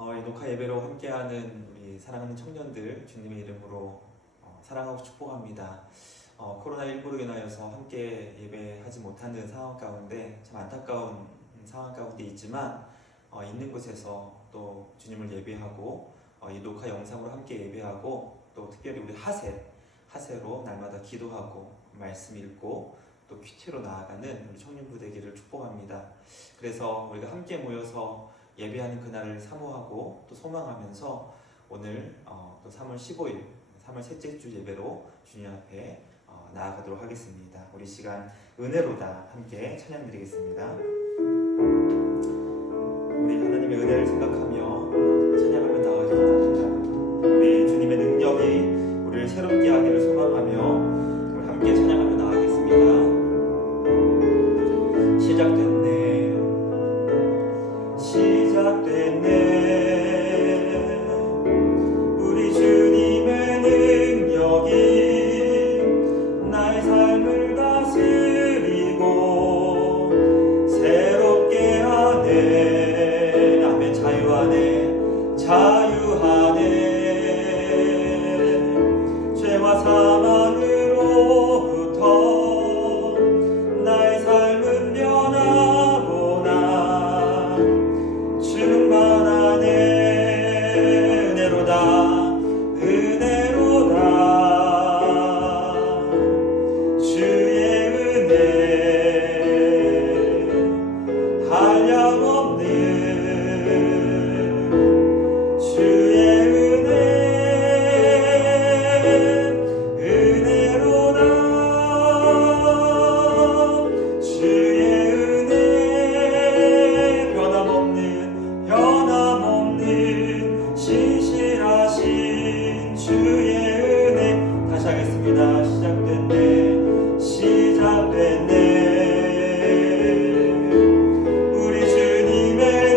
이 녹화 예배로 함께하는 우리 사랑하는 청년들 주님의 이름으로 사랑하고 축복합니다. 코로나19로 인하여서 함께 예배하지 못하는 상황 가운데 참 안타까운 상황 가운데 있지만 있는 곳에서 또 주님을 예배하고 이 녹화 영상으로 함께 예배하고 또 특별히 우리 하세로 날마다 기도하고 말씀 읽고 또 큐티로 나아가는 우리 청년부 되기를 축복합니다. 그래서 우리가 함께 모여서 예배하는 그날을 사모하고 또 소망하면서 오늘 또 3월 15일 3월 셋째 주 예배로 주님 앞에 나아가도록 하겠습니다. 우리 시간 은혜로다 함께 찬양 드리겠습니다. 우리 하나님의 은혜를 생각하며 찬양하며 나아가시기 바랍니다. 우리 주님의 능력이 우리를 새롭게 하기를 소망하며 우리 함께 찬양하며 나아가겠습니다. 시작됐네 우리 주님의 능력이 나의 삶을 다스리고 새롭게 하네. 아멘. 자유하네 죄와 사망으로부터 나의 삶은 변하구나. 충만하네. 은혜로다 주의 은혜 한량없는 주의 은혜로다 주의 은혜 변함없는 신실하신 주의 은혜. 다시 하겠습니다. 시작됐네 우리 주님의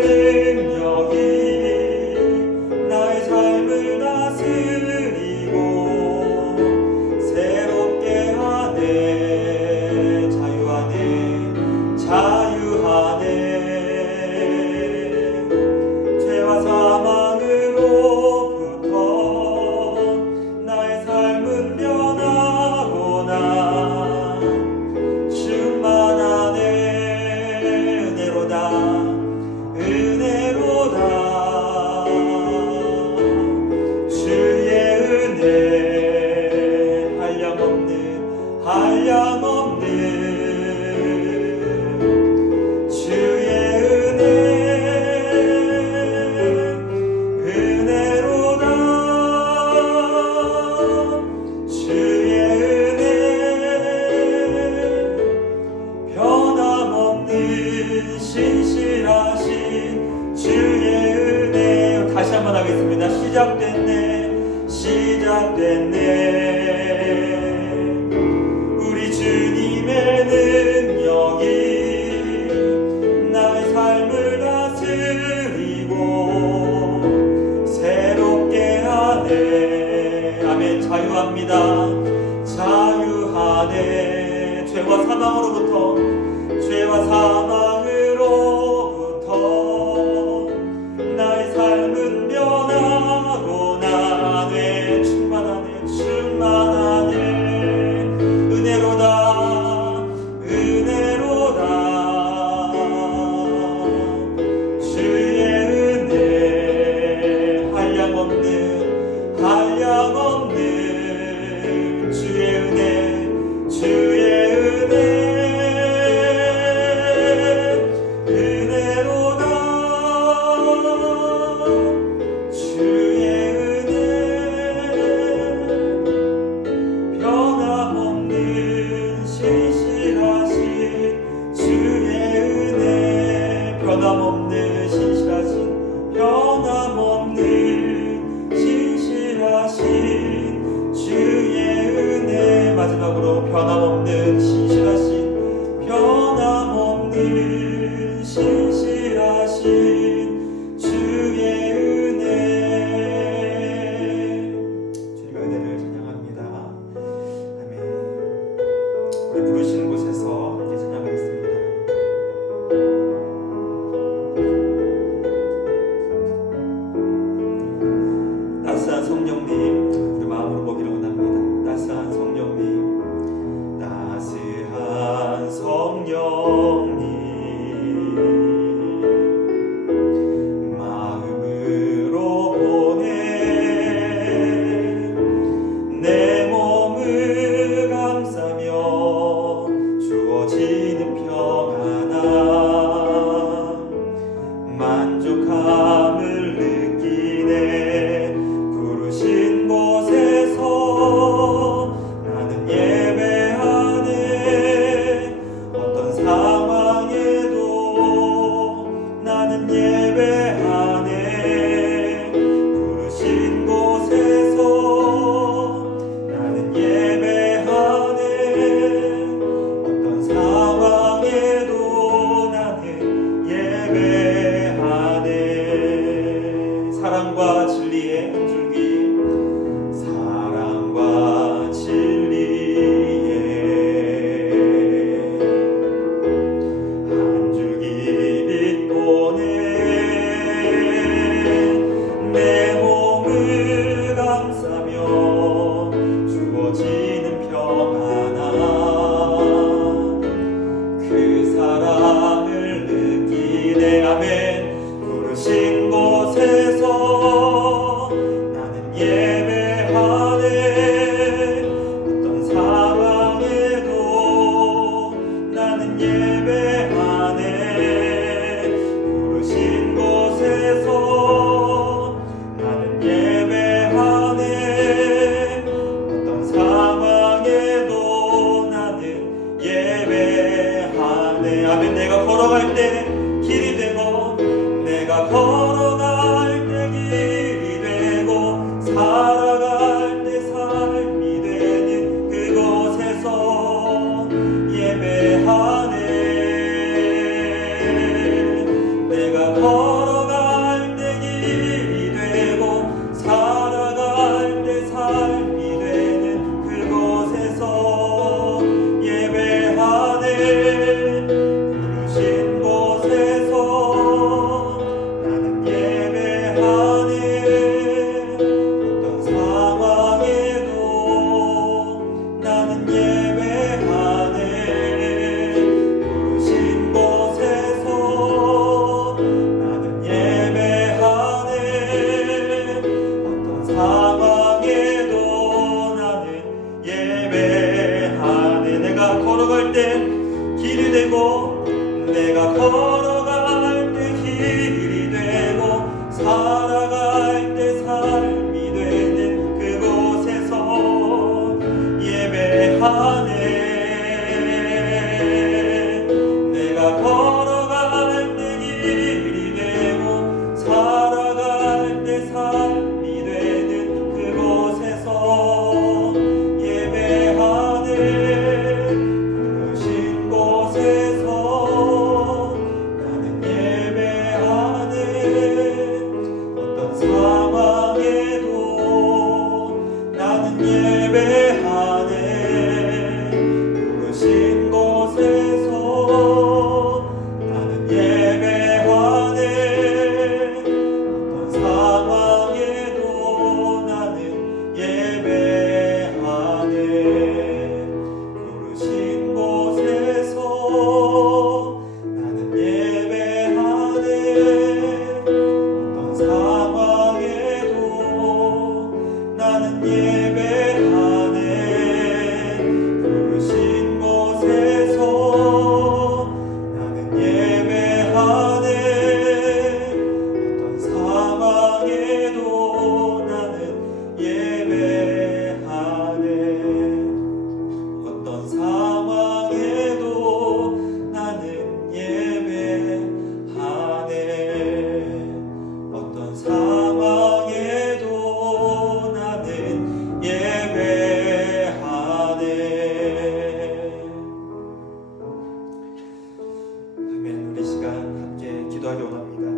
기도하기 원합니다.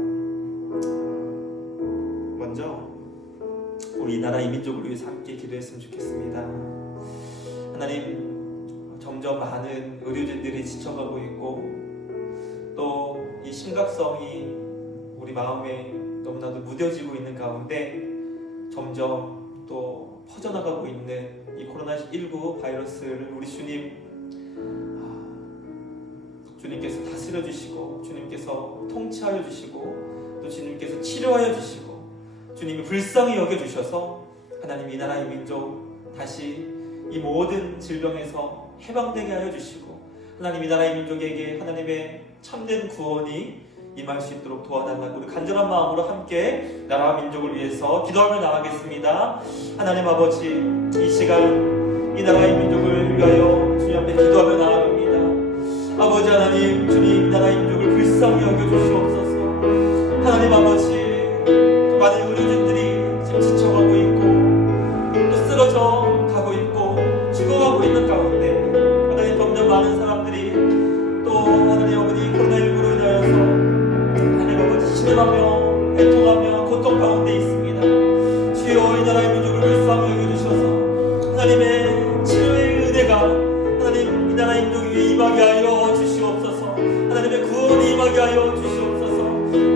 먼저 우리 나라 이 민족을 위해서 함께 기도했으면 좋겠습니다. 하나님, 점점 많은 의료진들이 지쳐가고 있고 또 이 심각성이 우리 마음에 너무나도 무뎌지고 있는 가운데 점점 또 퍼져나가고 있는 이 코로나19 바이러스를 우리 주님께서 다스려 주시고 주님께서 통치하여 주시고 또 주님께서 치료하여 주시고 주님이 불쌍히 여겨 주셔서 하나님 이 나라의 민족 다시 이 모든 질병에서 해방되게 하여 주시고 하나님 이 나라의 민족에게 하나님의 참된 구원이 임할 수 있도록 도와달라고 우리 간절한 마음으로 함께 나라와 민족을 위해서 기도하며 나가겠습니다. 하나님 아버지, 이 시간 이 나라의 민족을 위하여 주님 앞에 기도하며 나아갑니다. 아버지 하나님, 주님 이 나라의 민족을 불쌍히 여겨주시옵소서. 하나님 아버지, 많은 의료진들이 지금 지쳐가고 있고 또 쓰러져 가고 있고 죽어가고 있는 가운데 하나님 점점 많은 사람들이 또 하나님 아버지 코로나19로 인하여서 하나님 아버지 신음하며 애통하며 고통 가운데 있습니다. 주여 이 나라의 민족을 불쌍히 여겨주셔서 하나님의 치료의 은혜가 하나님 이 나라의 민족 위에 임하게 하여 주시옵소서. 하나님의 구원이 임하게 하여 주시옵소서.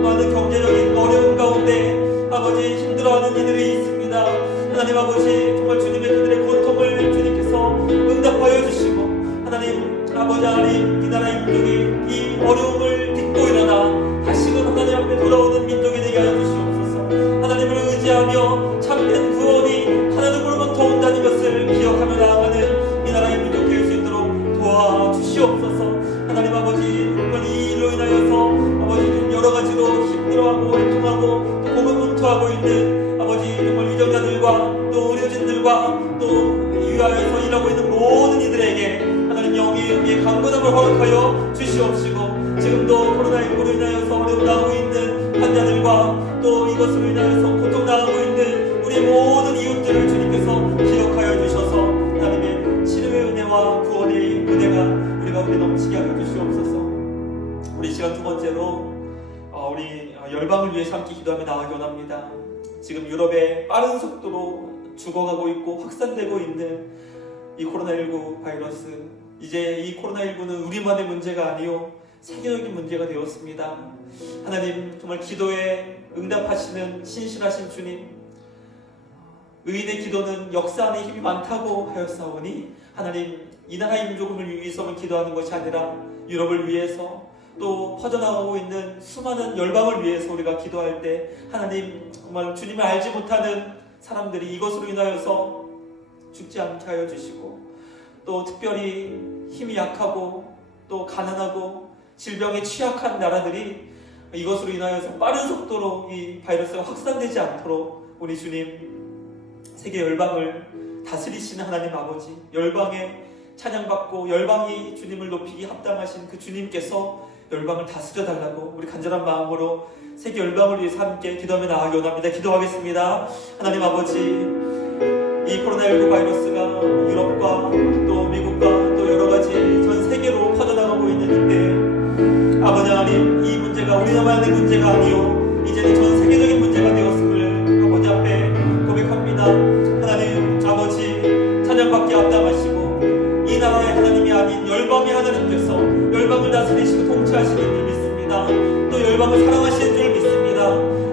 많은 경제적인 어려움 가운데 아버지 힘들어하는 이들이 있습니다. 하나님 아버지, 정말 주님의 그들의 고통을 주님께서 응답하여 주시고 하나님 아버지 하나님 이 나라의 민족이 이 어려움을 딛고 일어나 다시금 하나님 앞에 돌아오는 민족이 되게 하여 주시옵소서. 하나님을 의지하며 참된 구원이 하나님으로부터 온다는 것을 기억하며 나아가는 이 나라의 민족 될 수 있도록 도와주시옵소서. 하나님 아버지, 정말 이 일로 인하여서 아버지 좀 여러 가지로 힘들어하고 애통하고 또 고군분투하고 있는 아버지 정말 위정자들과 또 의료진들과 또 위하여서 일하고 있는 모든 이들에게 하나님 영의 강건함을 허락하여 주시옵시고 지금도 코로나19로 인하여서 어려움 당하고 있는 환자들과 또 이것으로 인하여서 고통 당하고 있는 우리 모든 이웃들을 주님께서 기억하여 주셔서 하나님의 치료의 은혜와 구원의 은혜가 우리 가운데 넘치게 하여 주시옵소서. 우리 시간 두 번째로 우리 열방을 위해서 함께 기도하며 나아가기 원합니다. 지금 유럽에 빠른 속도로 죽어가고 있고 확산되고 있는 이 코로나19 바이러스, 이제 이 코로나19는 우리만의 문제가 아니요 세계적인 문제가 되었습니다. 하나님, 정말 기도에 응답하시는 신실하신 주님, 의인의 기도는 역사하는 힘이 많다고 하였사오니 하나님, 이 나라의 민족을 위해서만 기도하는 것이 아니라 유럽을 위해서 또 퍼져나가고 있는 수많은 열방을 위해서 우리가 기도할 때 하나님, 정말 주님을 알지 못하는 사람들이 이것으로 인하여서 죽지 않게 하여 주시고 또 특별히 힘이 약하고 또 가난하고 질병에 취약한 나라들이 이것으로 인하여서 빠른 속도로 이 바이러스가 확산되지 않도록 우리 주님, 세계 열방을 다스리시는 하나님 아버지, 열방에 찬양받고 열방이 주님을 높이기 합당하신 그 주님께서 열방을 다스려 달라고 우리 간절한 마음으로 세계 열방을 위해서 함께 기도하며 나아가기 원합니다. 기도하겠습니다. 하나님 아버지, 이 코로나19 바이러스가 유럽과 또 미국과 또 여러가지 전 세계로 퍼져나가고 있는 이때 아버지 하나님, 이 문제가 우리나라만의 문제가 아니요 이제는 전 세계적인 문제가 되었음을 아버지 앞에 고백합니다. 하나님 아버지, 찬양받기 합당하시고 이 나라의 하나님이 아닌 열방의 하나님께서 열방을 다스리시고 통치하시는 줄 믿습니다. 또 열방을 사랑하시는 줄 믿습니다.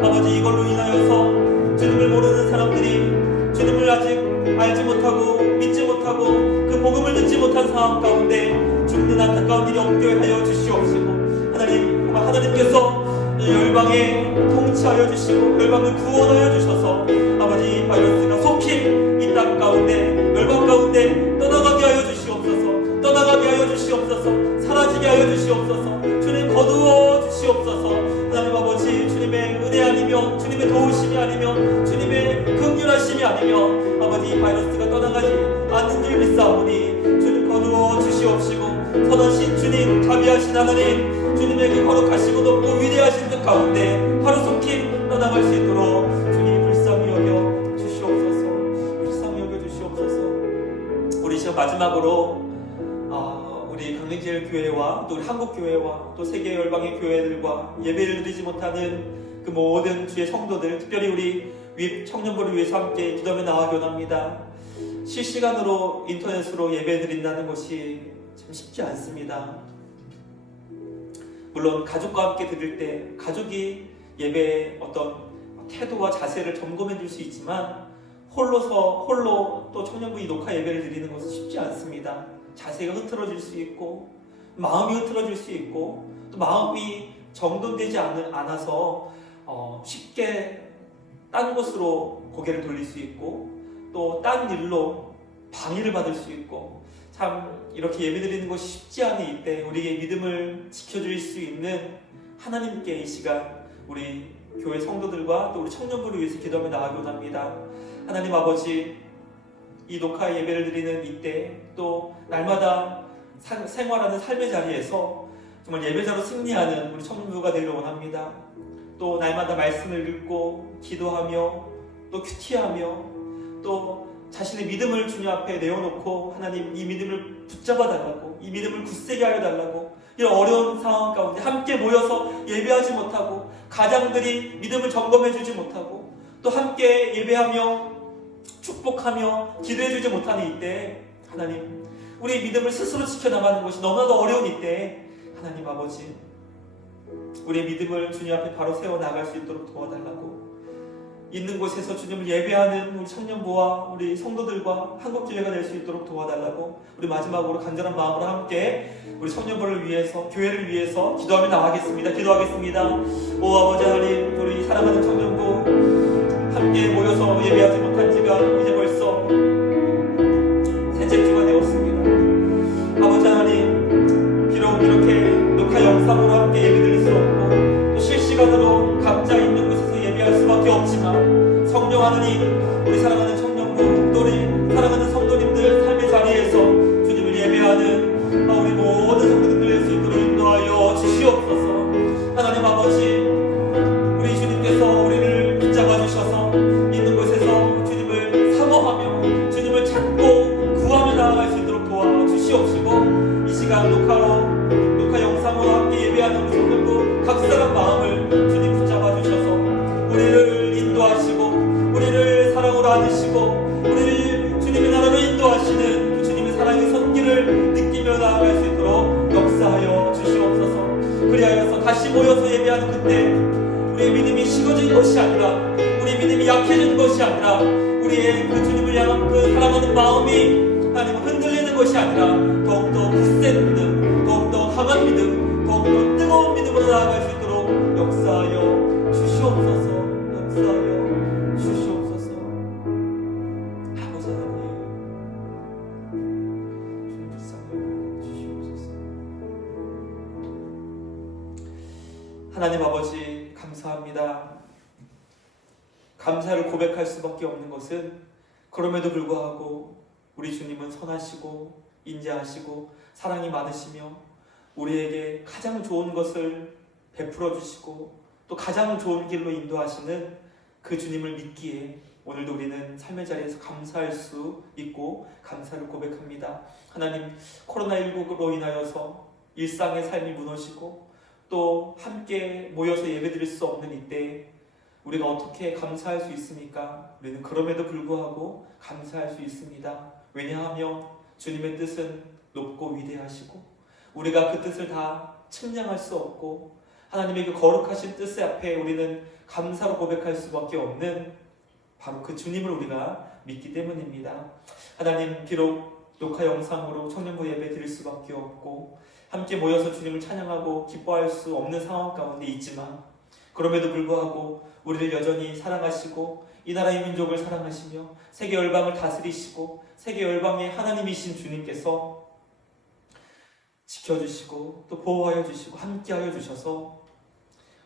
아버지, 이걸로 인하여서 주님을 모르는 사람들이 주님을 아직 알지 못하고 믿지 못하고 그 복음을 듣지 못한 상황 가운데 죽는 안타까운 일이 없게 하여 주시옵시고 하나님, 하나님께서 열방에 통치하여 주시고 열방을 구원하여 주셔서 아버지, 바이러스가 속히 이 땅 가운데 열방 가운데 떠나가게 하여 주시옵소서. 떠나가게 하여 주시옵소서. 사라지게 하여 주시옵소서. 주님, 거두어 주시옵소서. 하나님 아버지, 주님의 은혜 아니면 주님의 도우심이 아니면 주님의 긍휼하심이 아니면 아버지, 이 바이러스가 떠나가지 않는 줄 믿사오니 주님, 거두어 주시옵시고 선하신 주님, 자비하신 하나님, 주님의 그 거룩하시고 높고 위대하신 뜻 가운데 하루속히 떠나갈 수 있도록 주님 불쌍히 여겨 주시옵소서. 불쌍히 여겨 주시옵소서. 우리 시간 마지막으로 우리 강릉제일교회와 교회와 또 우리 한국교회와 또 세계 열방의 교회들과 예배를 드리지 못하는 그 모든 주의 성도들, 특별히 우리 윗 청년부를 위해서 함께 기도하며 나아가곤 합니다. 실시간으로 인터넷으로 예배 드린다는 것이 참 쉽지 않습니다. 물론 가족과 함께 드릴 때 가족이 예배의 어떤 태도와 자세를 점검해 줄 수 있지만 홀로 또 청년부 이 녹화 예배를 드리는 것은 쉽지 않습니다. 자세가 흐트러질 수 있고 마음이 흐트러질 수 있고 또 마음이 정돈되지 않아서 쉽게 딴 곳으로 고개를 돌릴 수 있고 또 딴 일로 방해를 받을 수 있고 참 이렇게 예배드리는 것이 쉽지 않은 이때 우리의 믿음을 지켜줄 수 있는 하나님께 이 시간 우리 교회 성도들과 또 우리 청년부를 위해서 기도하며 나아가곤 합니다. 하나님 아버지, 이 녹화 예배를 드리는 이때 또 날마다 생활하는 삶의 자리에서 정말 예배자로 승리하는 우리 청년부가 되기를 원합니다. 또 날마다 말씀을 읽고 기도하며 또 큐티하며 또 자신의 믿음을 주님 앞에 내어놓고 하나님 이 믿음을 붙잡아 달라고, 이 믿음을 굳세게 하여 달라고, 이런 어려운 상황 가운데 함께 모여서 예배하지 못하고 가장들이 믿음을 점검해 주지 못하고 또 함께 예배하며 축복하며 기도해 주지 못하는 이때 하나님 우리의 믿음을 스스로 지켜나가는 것이 너무나도 어려운 이때 하나님 아버지 우리의 믿음을 주님 앞에 바로 세워나갈 수 있도록 도와달라고, 있는 곳에서 주님을 예배하는 우리 청년부와 우리 성도들과 한국교회가 될 수 있도록 도와달라고 우리 마지막으로 간절한 마음으로 함께 우리 청년부를 위해서 교회를 위해서 기도하며 나가겠습니다. 기도하겠습니다. 오 아버지 하나님, 우리 사랑하는 청년부 함께 모여서 예배하지 못한 지가 이제 벌써 셋째 주가 되었습니다. 아버지 하나님, 비록 이렇게 녹화 영상으로 함께 예배 드릴 수 없고 또 실시간으로 각자 있는 곳에서 예배할 수밖에 없지만 성령 하나님, 우리 사랑하는 청년부 또 우리 사랑하는 성도님들 삶의 자리에서 주님을 예배하는 우리 모든 성도님들 될 수 있도록 인도하여 주시옵소서. 하나님 아버지, 우리 주님께서 우리를 붙잡아 주셔서 있는 곳에서 주님을 사모하며 주님을 찾고 구하며 나아갈 수 있도록 도와주시옵시고, 이 시간 녹화 영상으로 함께 예배하는 우리 성도님들 각 사람 마음을 주님 붙잡아 주셔서 우리를 인도하시고 우리를 사랑으로 안으시고 우리를 주님의 나라로 인도하시는 그 주님의 사랑의 손길을 느끼며 나아갈 수 있도록 역사하여 주시옵소서. 그리하여서 다시 모여서 예배하는 그때 우리의 믿음이 식어진 것이 아니라, 우리의 믿음이 약해진 것이 아니라, 우리의 그 주님을 향한 그 사랑하는 마음이 하나님 흔들리는 것이 아니라 더욱더 굳센 믿음, 더욱더 강한 믿음, 더욱더 뜨거운 믿음으로 나아갈 수 있도록 역사하여 주시옵소서. 역사하여 주시옵소서. 아버지 하나님, 주님 불쌍히 주시옵소서. 하나님 아버지, 감사합니다. 감사를 고백할 수밖에 없는 것은 그럼에도 불구하고 우리 주님은 선하시고 인자하시고 사랑이 많으시며 우리에게 가장 좋은 것을 베풀어 주시고 또 가장 좋은 길로 인도하시는 그 주님을 믿기에 오늘도 우리는 삶의 자리에서 감사할 수 있고 감사를 고백합니다. 하나님, 코로나19로 인하여서 일상의 삶이 무너지고 또 함께 모여서 예배드릴 수 없는 이때 우리가 어떻게 감사할 수 있습니까? 우리는 그럼에도 불구하고 감사할 수 있습니다. 왜냐하면 주님의 뜻은 높고 위대하시고 우리가 그 뜻을 다 측량할 수 없고 하나님의 그 거룩하신 뜻 앞에 우리는 감사로 고백할 수밖에 없는 바로 그 주님을 우리가 믿기 때문입니다. 하나님, 비록 녹화 영상으로 청년부 예배 드릴 수밖에 없고 함께 모여서 주님을 찬양하고 기뻐할 수 없는 상황 가운데 있지만 그럼에도 불구하고 우리를 여전히 사랑하시고 이 나라의 민족을 사랑하시며 세계 열방을 다스리시고 세계 열방의 하나님이신 주님께서 지켜주시고 또 보호하여 주시고 함께하여 주셔서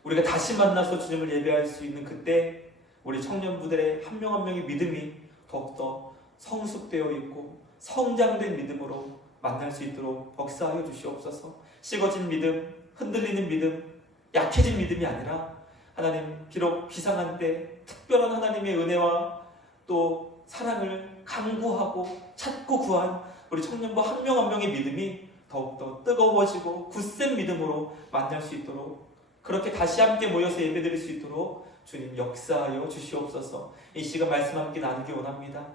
우리가 다시 만나서 주님을 예배할 수 있는 그때 우리 청년부들의 한 명 한 명의 믿음이 더욱더 성숙되어 있고 성장된 믿음으로 만날 수 있도록 역사하여 주시옵소서. 식어진 믿음, 흔들리는 믿음, 약해진 믿음이 아니라 하나님, 비록 비상한 때 특별한 하나님의 은혜와 또 사랑을 간구하고 찾고 구한 우리 청년부 한 명 한 명의 믿음이 더욱더 뜨거워지고 굳센 믿음으로 만날 수 있도록, 그렇게 다시 함께 모여서 예배드릴 수 있도록 주님 역사하여 주시옵소서. 이 시간 말씀 함께 나누기 원합니다.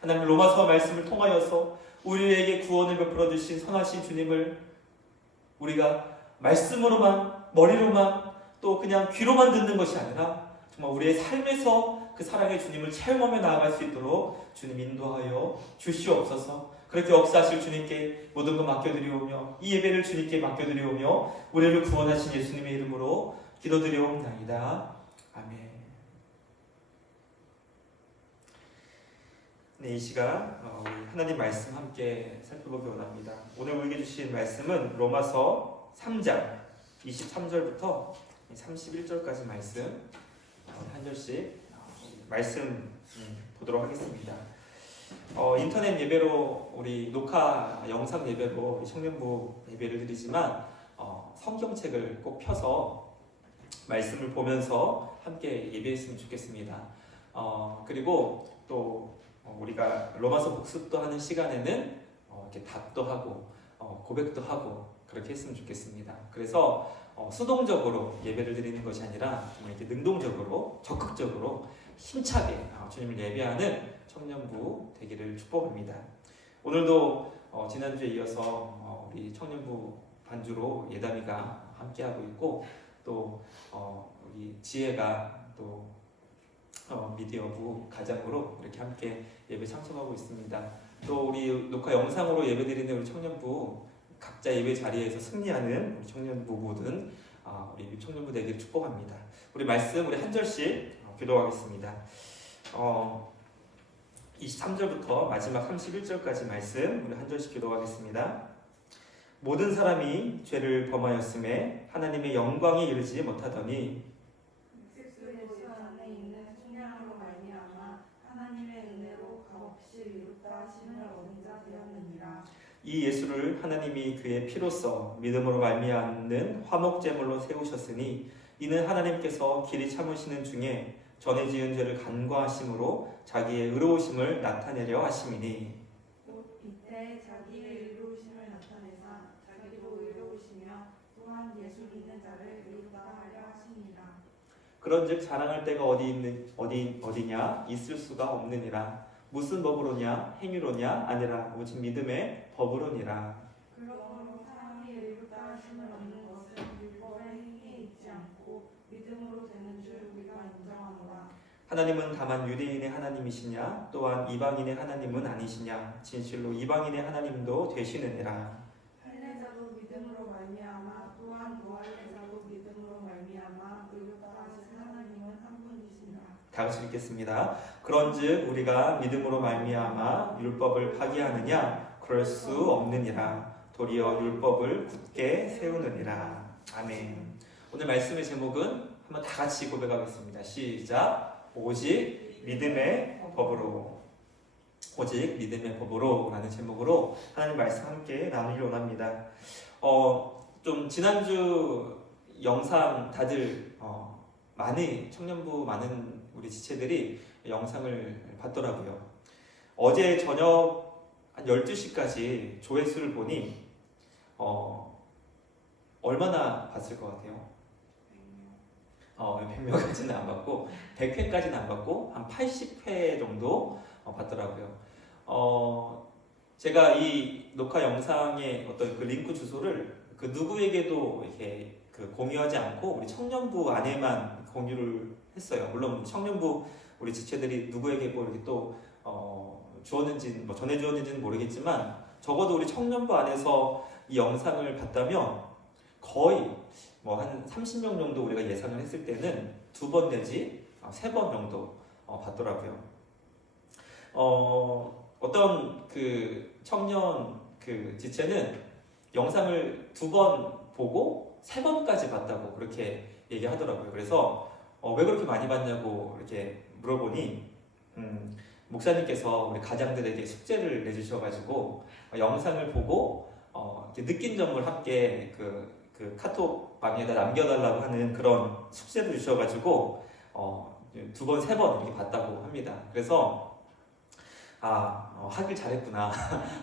하나님, 로마서 말씀을 통하여서 우리에게 구원을 베풀어 주신 선하신 주님을 우리가 말씀으로만, 머리로만, 또 그냥 귀로만 듣는 것이 아니라 정말 우리의 삶에서 그 사랑의 주님을 체험하며 나아갈 수 있도록 주님 인도하여 주시옵소서. 그렇게 역사하실 주님께 모든 것 맡겨드리오며, 이 예배를 주님께 맡겨드리오며, 우리를 구원하신 예수님의 이름으로 기도드리옵나이다. 아멘. 네, 이 시간 우리 하나님 말씀 함께 살펴보기 원합니다. 오늘 우리에게 주신 말씀은 로마서 3장 23절부터 31절까지 말씀 한 절씩 말씀 보도록 하겠습니다. 인터넷 예배로, 우리 녹화 영상 예배로 우리 청년부 예배를 드리지만 성경책을 꼭 펴서 말씀을 보면서 함께 예배했으면 좋겠습니다. 그리고 또 우리가 로마서 복습도 하는 시간에는 이렇게 답도 하고 고백도 하고 그렇게 했으면 좋겠습니다. 그래서 수동적으로 예배를 드리는 것이 아니라 정말 이렇게 능동적으로, 적극적으로 힘차게 주님을 예배하는 청년부 되기를 축복합니다. 오늘도 지난주에 이어서 우리 청년부 반주로 예담이가 함께하고 있고, 또 우리 지혜가 또 미디어부 가장으로 이렇게 함께 예배 참석하고 있습니다. 또 우리 녹화 영상으로 예배드리는 우리 청년부 각자 예배 자리에서 승리하는 우리 청년부 모든 우리 청년부 되기를 축복합니다. 우리 말씀 우리 한 절씩 기도하겠습니다. 23절부터 마지막 31절까지 말씀 우리 한 절씩 기도하겠습니다. 모든 사람이 죄를 범하였음에 하나님의 영광에 이르지 못하더니 그리스도 안에 있는 속량으로 말미암아 하나님의 은혜로 값없이 이롭다 하심을 얻은 자 되었느니라. 이 예수를 하나님이 그의 피로써 믿음으로 말미암는 화목제물로 세우셨으니 이는 하나님께서 길이 참으시는 중에 전에 지은 죄를 간과하심으로 자기의 의로우심을 나타내려 하심이니, 곧 이때 자기의 의로우심을 나타내사 자기도 의로우시며 또한 예수 믿는 자를 이롭다 하려 하시니라. 그런즉 자랑할 때가 어디냐 있을 수가 없느니라. 무슨 법으로냐 행위로냐 아니라 오직 믿음의 법으로니라. 그러므로 사람이 이롭다 하심을 얻는 것은 율법의 행위에 있지 않고 믿음으로 되는 줄 우리가 인정하노라. 하나님은 다만 유대인의 하나님이시냐 또한 이방인의 하나님은 아니시냐. 진실로 이방인의 하나님도 되시느니라. 할례자도 믿음으로 말미암아 또한 무할례자도 믿음으로 말미암아 의롭다 하신 하나님은 한 분이시니라. 다 같이 읽겠습니다. 그런즉 우리가 믿음으로 말미암아 율법을 파기하느냐? 그럴 수 없느니라. 도리어 율법을 굳게 세우느니라. 아멘. 오늘 말씀의 제목은 한번 다 같이 고백하겠습니다. 시작. 오직 믿음의 법으로. 오직 믿음의 법으로 라는 제목으로 하나님 말씀 함께 나누기 원합니다. 좀 지난주 영상 다들 많이 청년부 많은 우리 지체들이 영상을 봤더라고요. 어제 저녁 한 12시까지 조회수를 보니 얼마나 봤을 것 같아요? 100명까지는 안 봤고 100회까지는 안 봤고 한 80회 정도 봤더라고요. 제가 이 녹화 영상의 어떤 그 링크 주소를 그 누구에게도 이렇게 그 공유하지 않고 우리 청년부 안에만 공유를 했어요. 물론 청년부 우리 지체들이 누구에게 뭐 이렇게 또 주었는지 뭐 전해 주었는지는 모르겠지만 적어도 우리 청년부 안에서 이 영상을 봤다면 거의 뭐 한 30명 정도 우리가 예상을 했을 때는 2번 내지 3번 정도 봤더라고요. 어떤 그 청년 그 지체는 영상을 2번 보고 3번까지 봤다고 그렇게 얘기하더라고요. 그래서 왜 그렇게 많이 봤냐고 이렇게 물어보니 목사님께서 우리 가장들에게 숙제를 내주셔가지고 영상을 보고 이렇게 느낀 점을 함께 그 카톡 방에다 남겨달라고 하는 그런 숙제를 주셔가지고 2번, 3번 이렇게 봤다고 합니다. 그래서 하길 잘했구나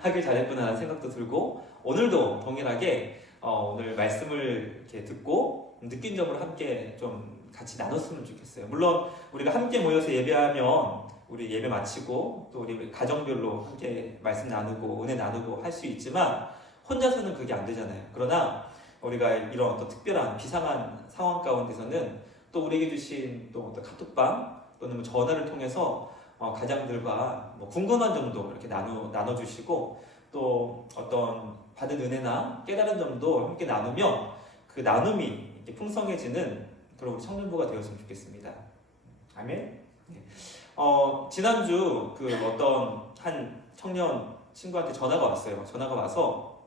하길 잘했구나 라는 생각도 들고 오늘도 동일하게 오늘 말씀을 이렇게 듣고 느낀 점을 함께 좀 같이 나눴으면 좋겠어요. 물론 우리가 함께 모여서 예배하면 우리 예배 마치고 또 우리 가정별로 함께 말씀 나누고 은혜 나누고 할 수 있지만 혼자서는 그게 안 되잖아요. 그러나 우리가 이런 어떤 특별한 비상한 상황 가운데서는 또 우리에게 주신 또 어떤 카톡방 또는 뭐 전화를 통해서 가장들과 뭐 궁금한 점도 이렇게 나눠주시고 또 어떤 받은 은혜나 깨달은 점도 함께 나누면 그 나눔이 이렇게 풍성해지는 그런 우리 청년부가 되었으면 좋겠습니다. 아멘. 네. 지난주 그 어떤 한 청년 친구한테 전화가 왔어요. 전화가 와서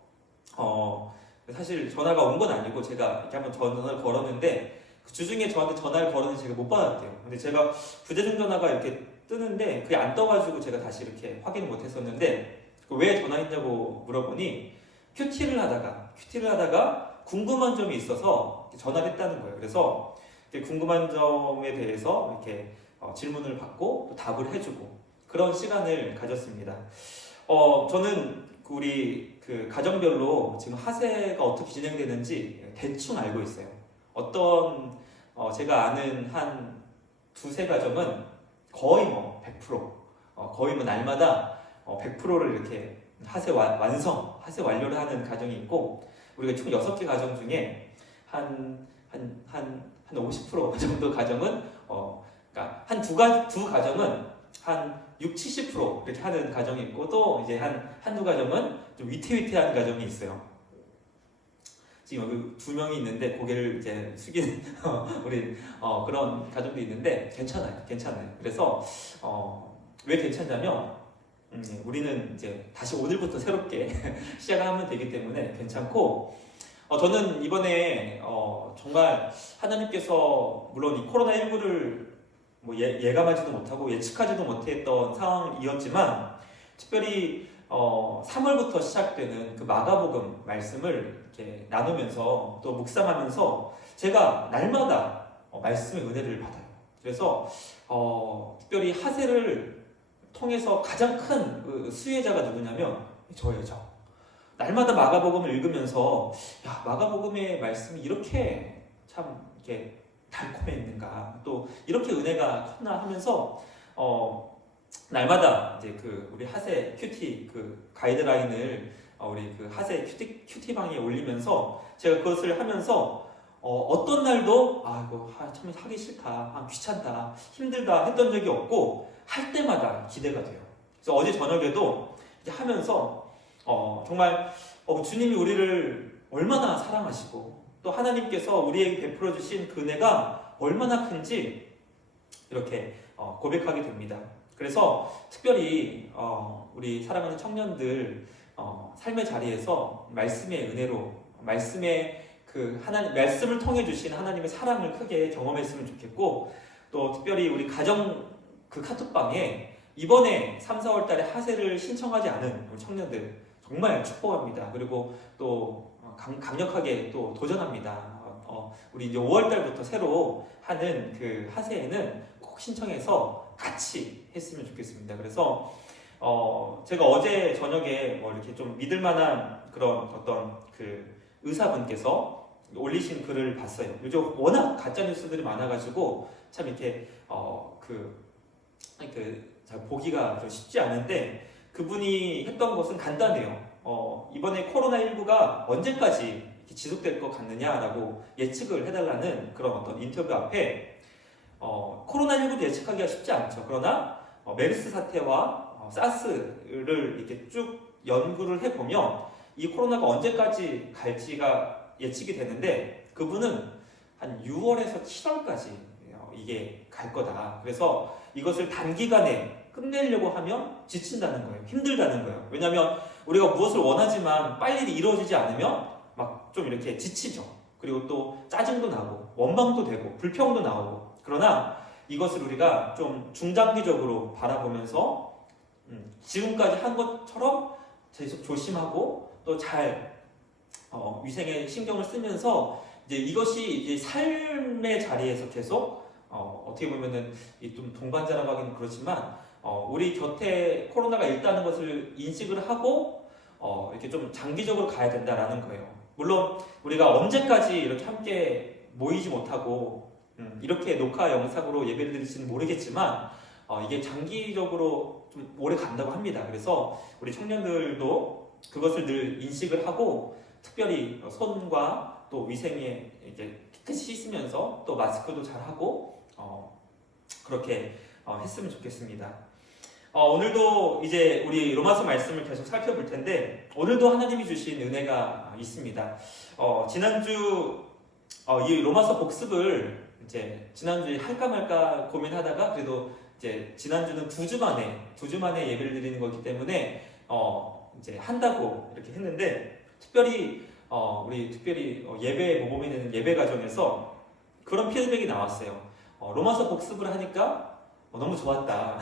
사실 전화가 온 건 아니고 제가 이렇게 한번 전화를 걸었는데 그 주중에 저한테 전화를 걸었는데 제가 못 받았대요. 근데 제가 부재중 전화가 이렇게 뜨는데 그게 안 떠가지고 제가 다시 이렇게 확인을 못 했었는데 왜 전화했냐고 물어보니 큐티를 하다가 궁금한 점이 있어서 저날을 했다는 거예요. 그래서 궁금한 점에 대해서 이렇게 질문을 받고 또 답을 해주고 그런 시간을 가졌습니다. 저는 우리 그 가정별로 지금 하세가 어떻게 진행되는지 대충 알고 있어요. 어떤 제가 아는 한 두세 가정은 거의 뭐 100%, 거의 뭐 날마다 100%를 이렇게 하세 완료를 하는 가정이 있고, 우리가 총 6개 가정 중에 한 50% 정도 가정은 그러니까 두 가정은 한 60-70% 이렇게 하는 가정이 있고, 또 이제 한두 가정은 좀 위태위태한 가정이 있어요. 지금 여기 2명이 있는데 고개를 이제 숙이는 우리 그런 가정도 있는데 괜찮아요. 그래서 왜 괜찮냐면 우리는 이제 다시 오늘부터 새롭게 시작하면 되기 때문에 괜찮고, 저는 이번에 정말 하나님께서 물론 이 코로나19를 뭐 예감하지도 못하고 예측하지도 못했던 상황이었지만 특별히 3월부터 시작되는 그 마가복음 말씀을 이렇게 나누면서 또 묵상하면서 제가 날마다 말씀의 은혜를 받아요. 그래서 특별히 하세를 통해서 가장 큰 수혜자가 누구냐면 저예요. 날마다 마가복음을 읽으면서 마가복음의 말씀이 이렇게 참 이렇게 달콤했는가, 또 이렇게 은혜가 컸나 하면서 날마다 이제 그 우리 하세 큐티 그 가이드라인을 우리 그 하세 큐티방에 올리면서 제가 그것을 하면서 어떤 날도 이거 참 하기 싫다, 귀찮다, 힘들다 했던 적이 없고 할 때마다 기대가 돼요. 그래서 어제 저녁에도 이제 하면서 정말 주님이 우리를 얼마나 사랑하시고 또 하나님께서 우리에게 베풀어 주신 그 은혜가 얼마나 큰지 이렇게 고백하게 됩니다. 그래서 특별히 우리 사랑하는 청년들 삶의 자리에서 말씀의 은혜로 말씀의 그 말씀을 통해 주신 하나님의 사랑을 크게 경험했으면 좋겠고, 또 특별히 우리 가정 그 카톡방에 이번에 3, 4월 달에 하세를 신청하지 않은 우리 청년들 정말 축복합니다. 그리고 또 강력하게 또 도전합니다. 우리 이제 5월 달부터 새로 하는 그 하세에는 꼭 신청해서 같이 했으면 좋겠습니다. 그래서 제가 어제 저녁에 뭐 이렇게 좀 믿을 만한 그런 어떤 그 의사분께서 올리신 글을 봤어요. 요즘 워낙 가짜 뉴스들이 많아가지고 참 이렇게 잘 보기가 좀 쉽지 않은데, 그분이 했던 것은 간단해요. 이번에 코로나19가 언제까지 지속될 것 같느냐라고 예측을 해달라는 그런 어떤 인터뷰 앞에 코로나19도 예측하기가 쉽지 않죠. 그러나 메르스 사태와 사스를 이렇게 쭉 연구를 해보면 이 코로나가 언제까지 갈지가 예측이 되는데, 그분은 한 6월에서 7월까지 이게 갈 거다. 그래서 이것을 단기간에 끝내려고 하면 지친다는 거예요. 힘들다는 거예요. 왜냐하면 우리가 무엇을 원하지만 빨리 이루어지지 않으면 막 좀 이렇게 지치죠. 그리고 또 짜증도 나고 원망도 되고 불평도 나오고, 그러나 이것을 우리가 좀 중장기적으로 바라보면서 지금까지 한 것처럼 계속 조심하고 또 잘 위생에 신경을 쓰면서 이제 이것이 이제 삶의 자리에서 계속 어떻게 보면은 좀 동반자라고 하기는 그렇지만 우리 곁에 코로나가 있다는 것을 인식을 하고 이렇게 좀 장기적으로 가야 된다라는 거예요. 물론 우리가 언제까지 이렇게 함께 모이지 못하고 이렇게 녹화 영상으로 예배를 드릴지는 모르겠지만 이게 장기적으로 좀 오래 간다고 합니다. 그래서 우리 청년들도 그것을 늘 인식을 하고 특별히 손과 또 위생에 이제 깨끗이 씻으면서 또 마스크도 잘 하고 그렇게 했으면 좋겠습니다. 오늘도 이제 우리 로마서 말씀을 계속 살펴볼 텐데 오늘도 하나님이 주신 은혜가 있습니다. 지난주 이 로마서 복습을 이제 지난주에 할까 말까 고민하다가 그래도 이제 지난주는 2주 만에 예배를 드리는 거기 때문에 이제 한다고 이렇게 했는데 특별히 예배 모범이 되는 예배 과정에서 그런 피드백이 나왔어요. 로마서 복습을 하니까 너무 좋았다.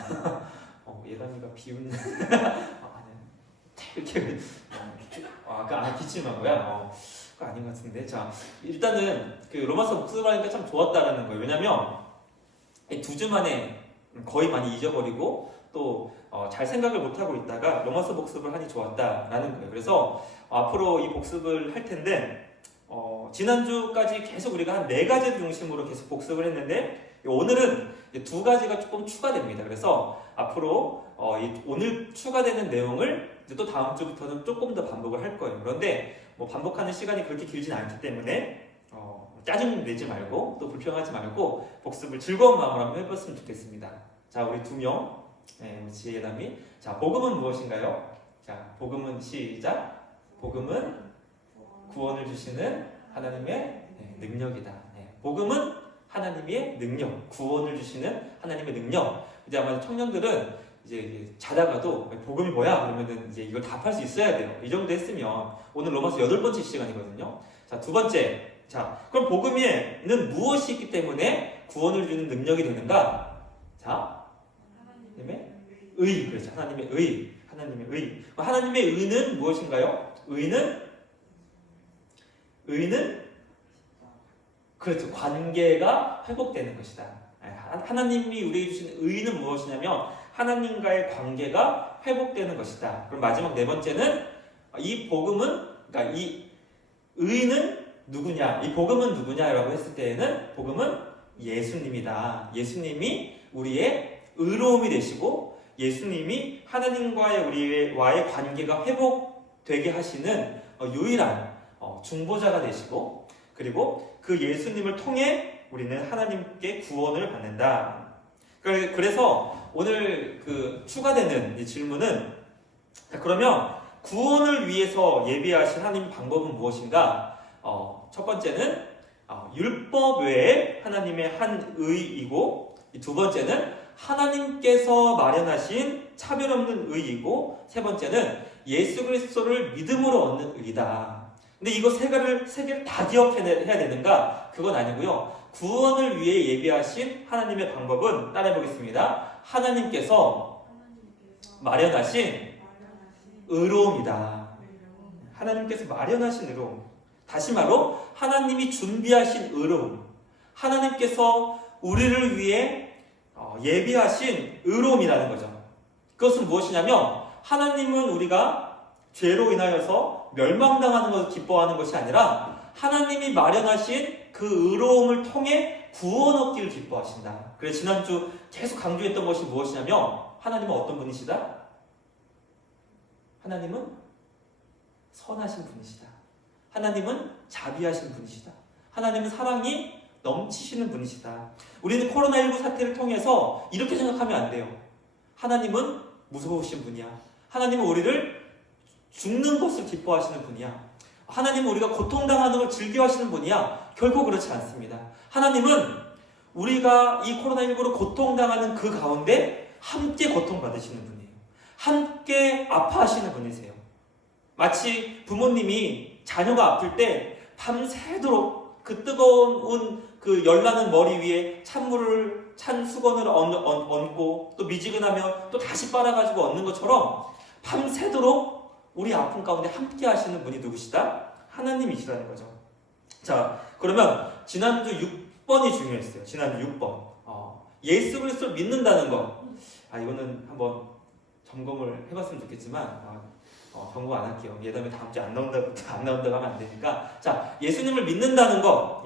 예담이가 비웃는 이렇게 기침하고요. 그거 아닌 것 같은데. 자, 일단은 그 로마서 복습을 하니까 참 좋았다라는 거예요. 왜냐면 2주 만에 거의 많이 잊어버리고 또 잘 생각을 못 하고 있다가 로마서 복습을 하니 좋았다라는 거예요. 그래서 앞으로 이 복습을 할 텐데 지난주까지 계속 우리가 한 4가지를 중심으로 계속 복습을 했는데 오늘은 2가지가 조금 추가됩니다. 그래서 앞으로 오늘 추가되는 내용을 이제 또 다음 주부터는 조금 더 반복을 할 거예요. 그런데 뭐 반복하는 시간이 그렇게 길진 않기 때문에 짜증 내지 말고 또 불평하지 말고 복습을 즐거운 마음으로 한번 해봤으면 좋겠습니다. 자, 우리 2명 지혜담이 자, 복음은 무엇인가요? 자, 복음은 시작. 복음은 구원을 주시는 하나님의 능력이다. 복음은 하나님의 능력, 구원을 주시는 하나님의 능력. 이제 아마 청년들은 이제 자다가도 복음이 뭐야? 그러면은 이제 이걸 답할 수 있어야 돼요. 이 정도 했으면 오늘 로마서 8번째 시간이거든요. 자, 2번째. 자, 그럼 복음에는 무엇이 있기 때문에 구원을 주는 능력이 되는가? 자, 하나님의 의. 그렇죠. 하나님의 의. 하나님의 의. 하나님의 의는 무엇인가요? 의는 그렇죠. 관계가 회복되는 것이다. 하나님이 우리에게 주신 의는 무엇이냐면 하나님과의 관계가 회복되는 것이다. 그럼 마지막 4번째는 이 복음은 그러니까 이 의는 누구냐? 이 복음은 누구냐라고 했을 때에는 복음은 예수님이다. 예수님이 우리의 의로움이 되시고 예수님이 하나님과의 우리와의 관계가 회복되게 하시는 유일한 중보자가 되시고 그리고 그 예수님을 통해 우리는 하나님께 구원을 받는다. 그래서 오늘 그 추가되는 이 질문은 그러면 구원을 위해서 예비하신 하나님 방법은 무엇인가? 첫 번째는 율법 외에 하나님의 한 의이고 2번째는 하나님께서 마련하신 차별 없는 의이고 3번째는 예수 그리스도를 믿음으로 얻는 의이다. 근데 이거 세 개를 다 기억해야 되는가? 그건 아니고요. 구원을 위해 예비하신 하나님의 방법은 따라해 보겠습니다. 하나님께서 마련하신 의로움이다. 하나님께서 마련하신 의로움. 다시 말로 하나님이 준비하신 의로움. 하나님께서 우리를 위해 예비하신 의로움이라는 거죠. 그것은 무엇이냐면 하나님은 우리가 죄로 인하여서 멸망당하는 것을 기뻐하는 것이 아니라 하나님이 마련하신 그 의로움을 통해 구원 얻기를 기뻐하신다. 그래서 지난주 계속 강조했던 것이 무엇이냐면 하나님은 어떤 분이시다? 하나님은 선하신 분이시다. 하나님은 자비하신 분이시다. 하나님은 사랑이 넘치시는 분이시다. 우리는 코로나19 사태를 통해서 이렇게 생각하면 안 돼요. 하나님은 무서우신 분이야. 하나님은 우리를 죽는 것을 기뻐하시는 분이야. 하나님은 우리가 고통당하는 걸 즐겨하시는 분이야. 결코 그렇지 않습니다. 하나님은 우리가 이 코로나19로 고통당하는 그 가운데 함께 고통받으시는 분이에요. 함께 아파하시는 분이세요. 마치 부모님이 자녀가 아플 때 밤새도록 그 뜨거운 그 열나는 머리 위에 찬 수건을 얹고 또 미지근하면 또 다시 빨아가지고 얹는 것처럼 밤새도록 우리 아픔 가운데 함께 하시는 분이 누구시다? 하나님이시라는 거죠. 자, 그러면 지난주 6번이 중요했어요. 지난주 6번. 예수 그리스도를 믿는다는 거. 이거는 한번 점검을 해봤으면 좋겠지만 경고 안 할게요. 예담이 다음 주에 안 나온다고 하면 안 되니까. 자, 예수님을 믿는다는 거,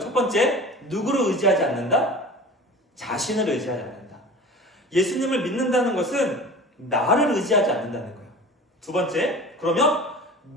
첫 번째, 누구를 의지하지 않는다? 자신을 의지하지 않는다. 예수님을 믿는다는 것은 나를 의지하지 않는다는 거예요. 두 번째, 그러면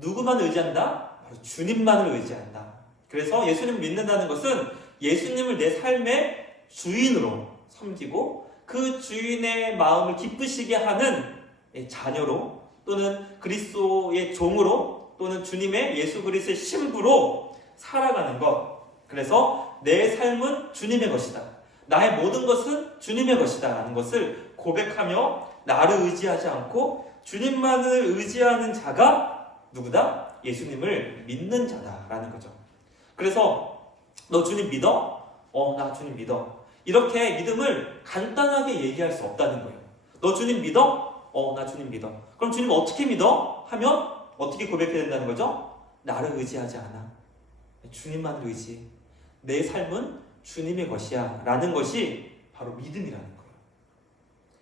누구만 의지한다? 바로 주님만을 의지한다. 그래서 예수님을 믿는다는 것은 예수님을 내 삶의 주인으로 섬기고 그 주인의 마음을 기쁘시게 하는 자녀로 또는 그리스도의 종으로 또는 주님의 예수 그리스도의 신부로 살아가는 것. 그래서 내 삶은 주님의 것이다. 나의 모든 것은 주님의 것이다 라는 것을 고백하며 나를 의지하지 않고 주님만을 의지하는 자가 누구다? 예수님을 믿는 자다라는 거죠. 그래서 너 주님 믿어? 나 주님 믿어. 이렇게 믿음을 간단하게 얘기할 수 없다는 거예요. 너 주님 믿어? 나 주님 믿어. 그럼 주님 어떻게 믿어? 하면 어떻게 고백해야 된다는 거죠? 나를 의지하지 않아. 주님만을 의지. 내 삶은 주님의 것이야 라는 것이 바로 믿음이라는 거예요.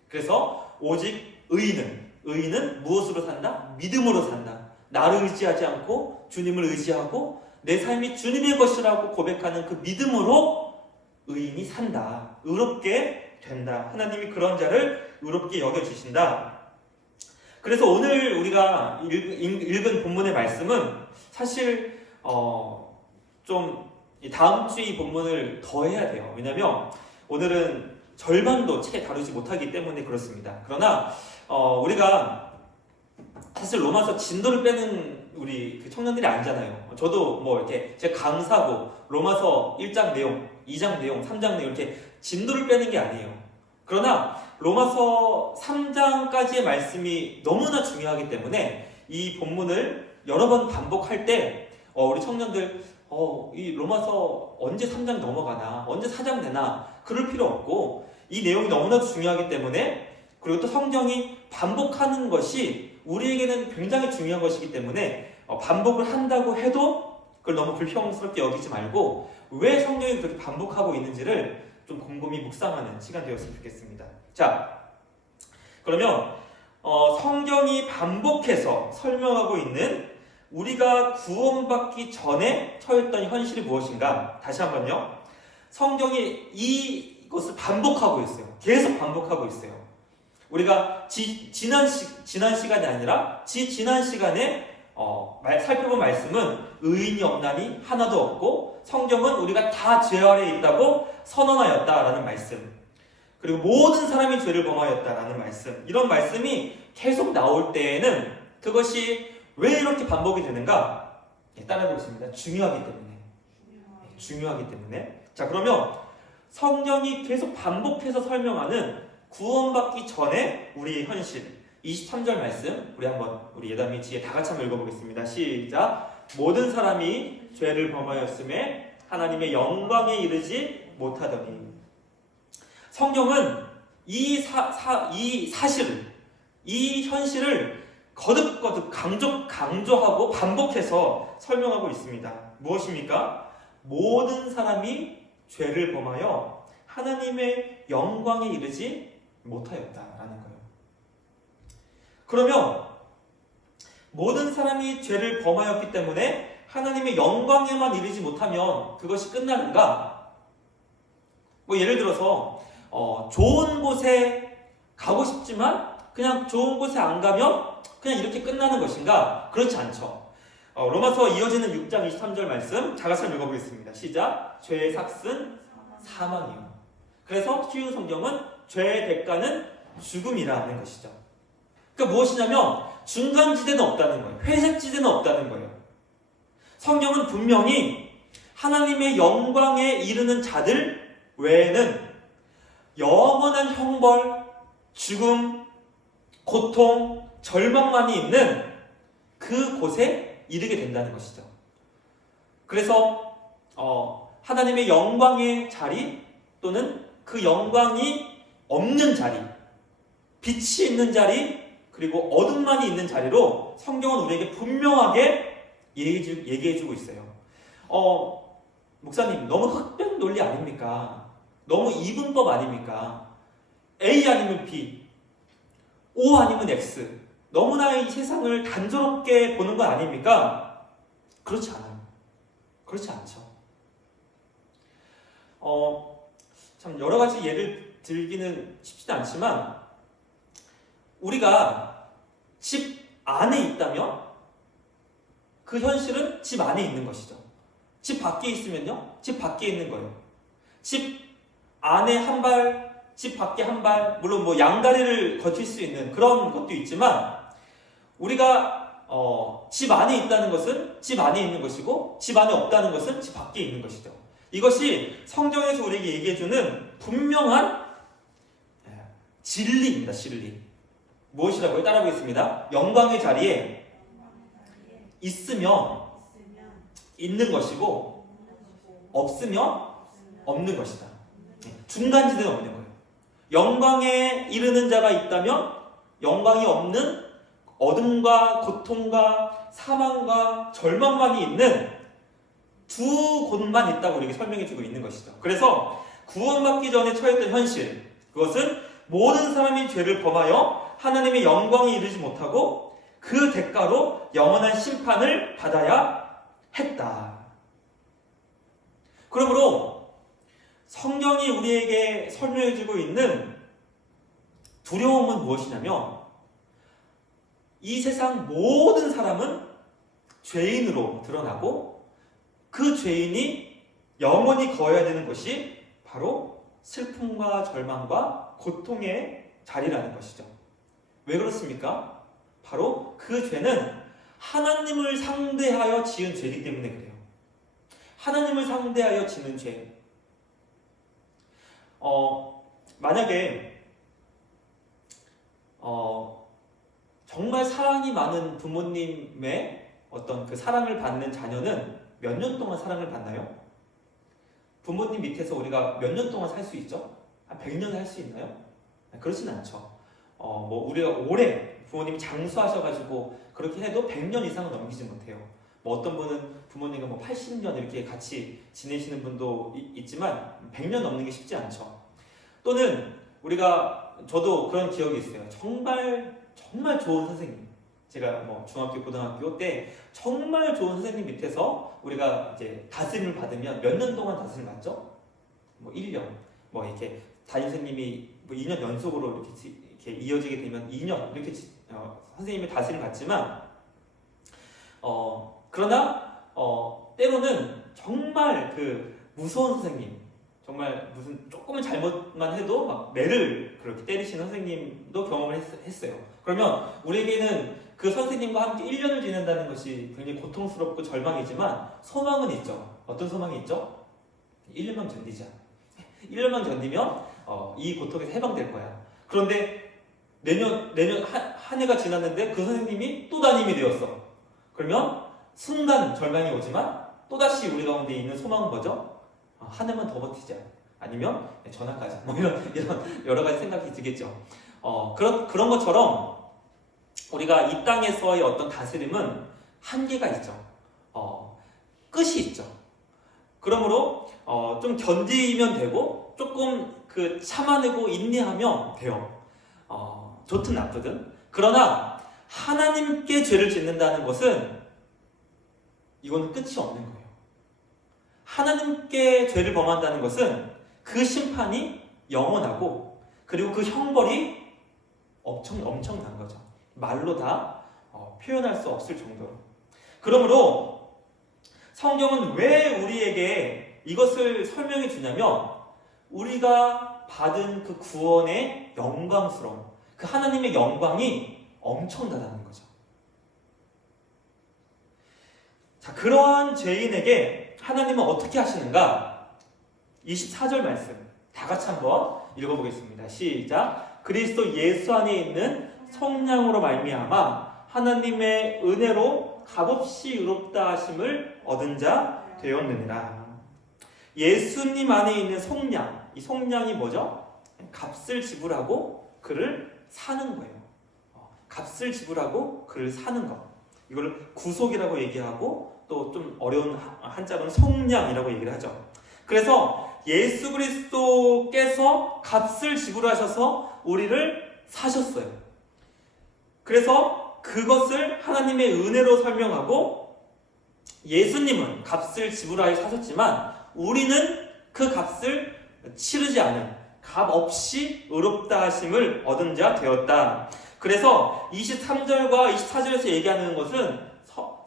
그래서 오직 의인은 무엇으로 산다? 믿음으로 산다. 나를 의지하지 않고 주님을 의지하고 내 삶이 주님의 것이라고 고백하는 그 믿음으로 의인이 산다. 의롭게 된다. 하나님이 그런 자를 의롭게 여겨주신다. 그래서 오늘 우리가 읽은 본문의 말씀은 사실 좀 다음 주 이 본문을 더 해야 돼요. 왜냐하면 오늘은 절반도 채 다루지 못하기 때문에 그렇습니다. 그러나 우리가 사실 로마서 진도를 빼는 우리 그 청년들이 아니잖아요. 저도 뭐 이렇게 제 강사고 로마서 1장 내용, 2장 내용, 3장 내용 이렇게 진도를 빼는 게 아니에요. 그러나 로마서 3장까지의 말씀이 너무나 중요하기 때문에 이 본문을 여러 번 반복할 때 우리 청년들 이 로마서 언제 3장 넘어가나 언제 4장 되나 그럴 필요 없고 이 내용이 너무나도 중요하기 때문에 그리고 또 성경이 반복하는 것이 우리에게는 굉장히 중요한 것이기 때문에 반복을 한다고 해도 그걸 너무 불평스럽게 여기지 말고 왜 성경이 그렇게 반복하고 있는지를 좀 곰곰이 묵상하는 시간 되었으면 좋겠습니다. 자, 그러면 성경이 반복해서 설명하고 있는 우리가 구원받기 전에 처했던 현실이 무엇인가? 다시 한번요. 성경이 이것을 반복하고 있어요. 계속 반복하고 있어요. 우리가 지난 시간이 아니라 지난 시간에 살펴본 말씀은 의인이 없나니 하나도 없고 성경은 우리가 다 죄 아래에 있다고 선언하였다라는 말씀, 그리고 모든 사람이 죄를 범하였다라는 말씀, 이런 말씀이 계속 나올 때에는 그것이 왜 이렇게 반복이 되는가? 따라해보겠습니다. 중요하기 때문에. 자, 그러면 성경이 계속 반복해서 설명하는 구원받기 전에 우리의 현실 23절 말씀 우리 예담이 지혜 다 같이 한번 읽어보겠습니다. 시작. 모든 사람이 죄를 범하였음에 하나님의 영광에 이르지 못하더니. 성경은 이 사실을, 이 현실을 거듭거듭 강조하고 반복해서 설명하고 있습니다. 무엇입니까? 모든 사람이 죄를 범하여 하나님의 영광에 이르지 못하였다라는 거예요. 그러면 모든 사람이 죄를 범하였기 때문에 하나님의 영광에만 이르지 못하면 그것이 끝나는가? 뭐 예를 들어서 좋은 곳에 가고 싶지만 그냥 좋은 곳에 안 가면 그냥 이렇게 끝나는 것인가? 그렇지 않죠. 로마서 이어지는 6장 23절 말씀 자가서 읽어보겠습니다. 시작. 죄의 삭은 사망이요. 그래서 쉬운 성경은 죄의 대가는 죽음이라는 것이죠. 그러니까 무엇이냐면 중간지대는 없다는 거예요. 회색지대는 없다는 거예요. 성경은 분명히 하나님의 영광에 이르는 자들 외에는 영원한 형벌, 죽음, 고통, 절망만이 있는 그곳에 이르게 된다는 것이죠. 그래서 하나님의 영광의 자리 또는 그 영광이 없는 자리, 빛이 있는 자리, 그리고 어둠만이 있는 자리로 성경은 우리에게 분명하게 얘기해주고 있어요. 목사님, 너무 흑백 논리 아닙니까? 너무 이분법 아닙니까? A 아니면 B, O 아니면 X, 너무나 이 세상을 단조롭게 보는 건 아닙니까? 그렇지 않아요. 그렇지 않죠. 참 여러 가지 예를 들기는 쉽지는 않지만 우리가 집 안에 있다면 그 현실은 집 안에 있는 것이죠. 집 밖에 있으면요, 집 밖에 있는 거예요. 집 안에 한 발, 집 밖에 한 발, 물론 뭐 양다리를 거칠 수 있는 그런 것도 있지만 우리가 집 안에 있다는 것은 집 안에 있는 것이고 집 안에 없다는 것은 집 밖에 있는 것이죠. 이것이 성경에서 우리에게 얘기해주는 분명한 진리입니다. 진리. 무엇이라고요? 따라 보겠습니다. 영광의 자리에 있으면 있는 것이고 없으면 없는 것이다. 중간지대는 없는 거예요. 영광에 이르는 자가 있다면 영광이 없는 어둠과 고통과 사망과 절망만이 있는 두 곳만 있다고 우리에게 설명해주고 있는 것이죠. 그래서 구원받기 전에 처했던 현실, 그것은 모든 사람이 죄를 범하여 하나님의 영광에 이르지 못하고 그 대가로 영원한 심판을 받아야 했다. 그러므로 성경이 우리에게 설명해주고 있는 두려움은 무엇이냐면 이 세상 모든 사람은 죄인으로 드러나고 그 죄인이 영원히 거해야 되는 것이 바로 슬픔과 절망과 고통의 자리라는 것이죠. 왜 그렇습니까? 바로 그 죄는 하나님을 상대하여 지은 죄이기 때문에 그래요. 하나님을 상대하여 지는 죄. 만약에 정말 사랑이 많은 부모님의 어떤 그 사랑을 받는 자녀는 몇 년 동안 사랑을 받나요? 부모님 밑에서 우리가 몇 년 동안 살 수 있죠? 한 100년 살 수 있나요? 그렇진 않죠. 뭐 우리가 오래 부모님이 장수하셔가지고 그렇게 해도 100년 이상은 넘기지 못해요. 뭐 어떤 분은 부모님과 뭐 80년 이렇게 같이 지내시는 분도 있지만 100년 넘는 게 쉽지 않죠. 또는 저도 그런 기억이 있어요. 정말 좋은 선생님. 제가 뭐 중학교, 고등학교 때 정말 좋은 선생님 밑에서 우리가 이제 다스림을 받으면 몇 년 동안 다스림 받죠? 뭐 1년. 뭐 이렇게 담임 선생님이 뭐 2년 연속으로 이렇게 이어지게 되면 2년 이렇게 선생님의 다스림 받지만 그러나 때로는 정말 그 무서운 선생님, 정말 무슨 조금은 잘못만 해도 막 매를 그렇게 때리시는 선생님도 경험을 했어요. 그러면 우리에게는 그 선생님과 함께 1년을 지낸다는 것이 굉장히 고통스럽고 절망이지만 소망은 있죠. 어떤 소망이 있죠? 1년만 견디자. 1년만 견디면 이 고통에서 해방될 거야. 그런데 내년 한 해가 지났는데 그 선생님이 또 담임이 되었어. 그러면 순간 절망이 오지만 또다시 우리 가운데 있는 소망은 뭐죠? 한 해만 더 버티자. 아니면 전학 가자. 뭐 이런 여러 가지 생각이 들겠죠. 그런 것처럼 우리가 이 땅에서의 어떤 다스림은 한계가 있죠. 끝이 있죠. 그러므로 좀 견디면 되고 조금 그 참아내고 인내하면 돼요. 좋든 나쁘든. 그러나 하나님께 죄를 짓는다는 것은 이건 끝이 없는 거예요. 하나님께 죄를 범한다는 것은 그 심판이 영원하고 그리고 그 형벌이 엄청난 거죠. 말로 다 표현할 수 없을 정도로. 그러므로 성경은 왜 우리에게 이것을 설명해 주냐면 우리가 받은 그 구원의 영광스러움, 그 하나님의 영광이 엄청나다는 거죠. 자, 그러한 죄인에게 하나님은 어떻게 하시는가? 24절 말씀 다 같이 한번 읽어보겠습니다. 시작. 그리스도 예수 안에 있는 성령으로 말미암아 하나님의 은혜로 값없이 의롭다 하심을 얻은 자 되었느니라. 예수님 안에 있는 속량, 이 속량이 뭐죠? 값을 지불하고 그를 사는 거예요. 값을 지불하고 그를 사는 것. 이걸 구속이라고 얘기하고 또 좀 어려운 한자로는 속량이라고 얘기를 하죠. 그래서 예수 그리스도께서 값을 지불하셔서 우리를 사셨어요. 그래서 그것을 하나님의 은혜로 설명하고 예수님은 값을 지불하여 사셨지만 우리는 그 값을 치르지 않은 값 없이 의롭다 하심을 얻은 자 되었다. 그래서 23절과 24절에서 얘기하는 것은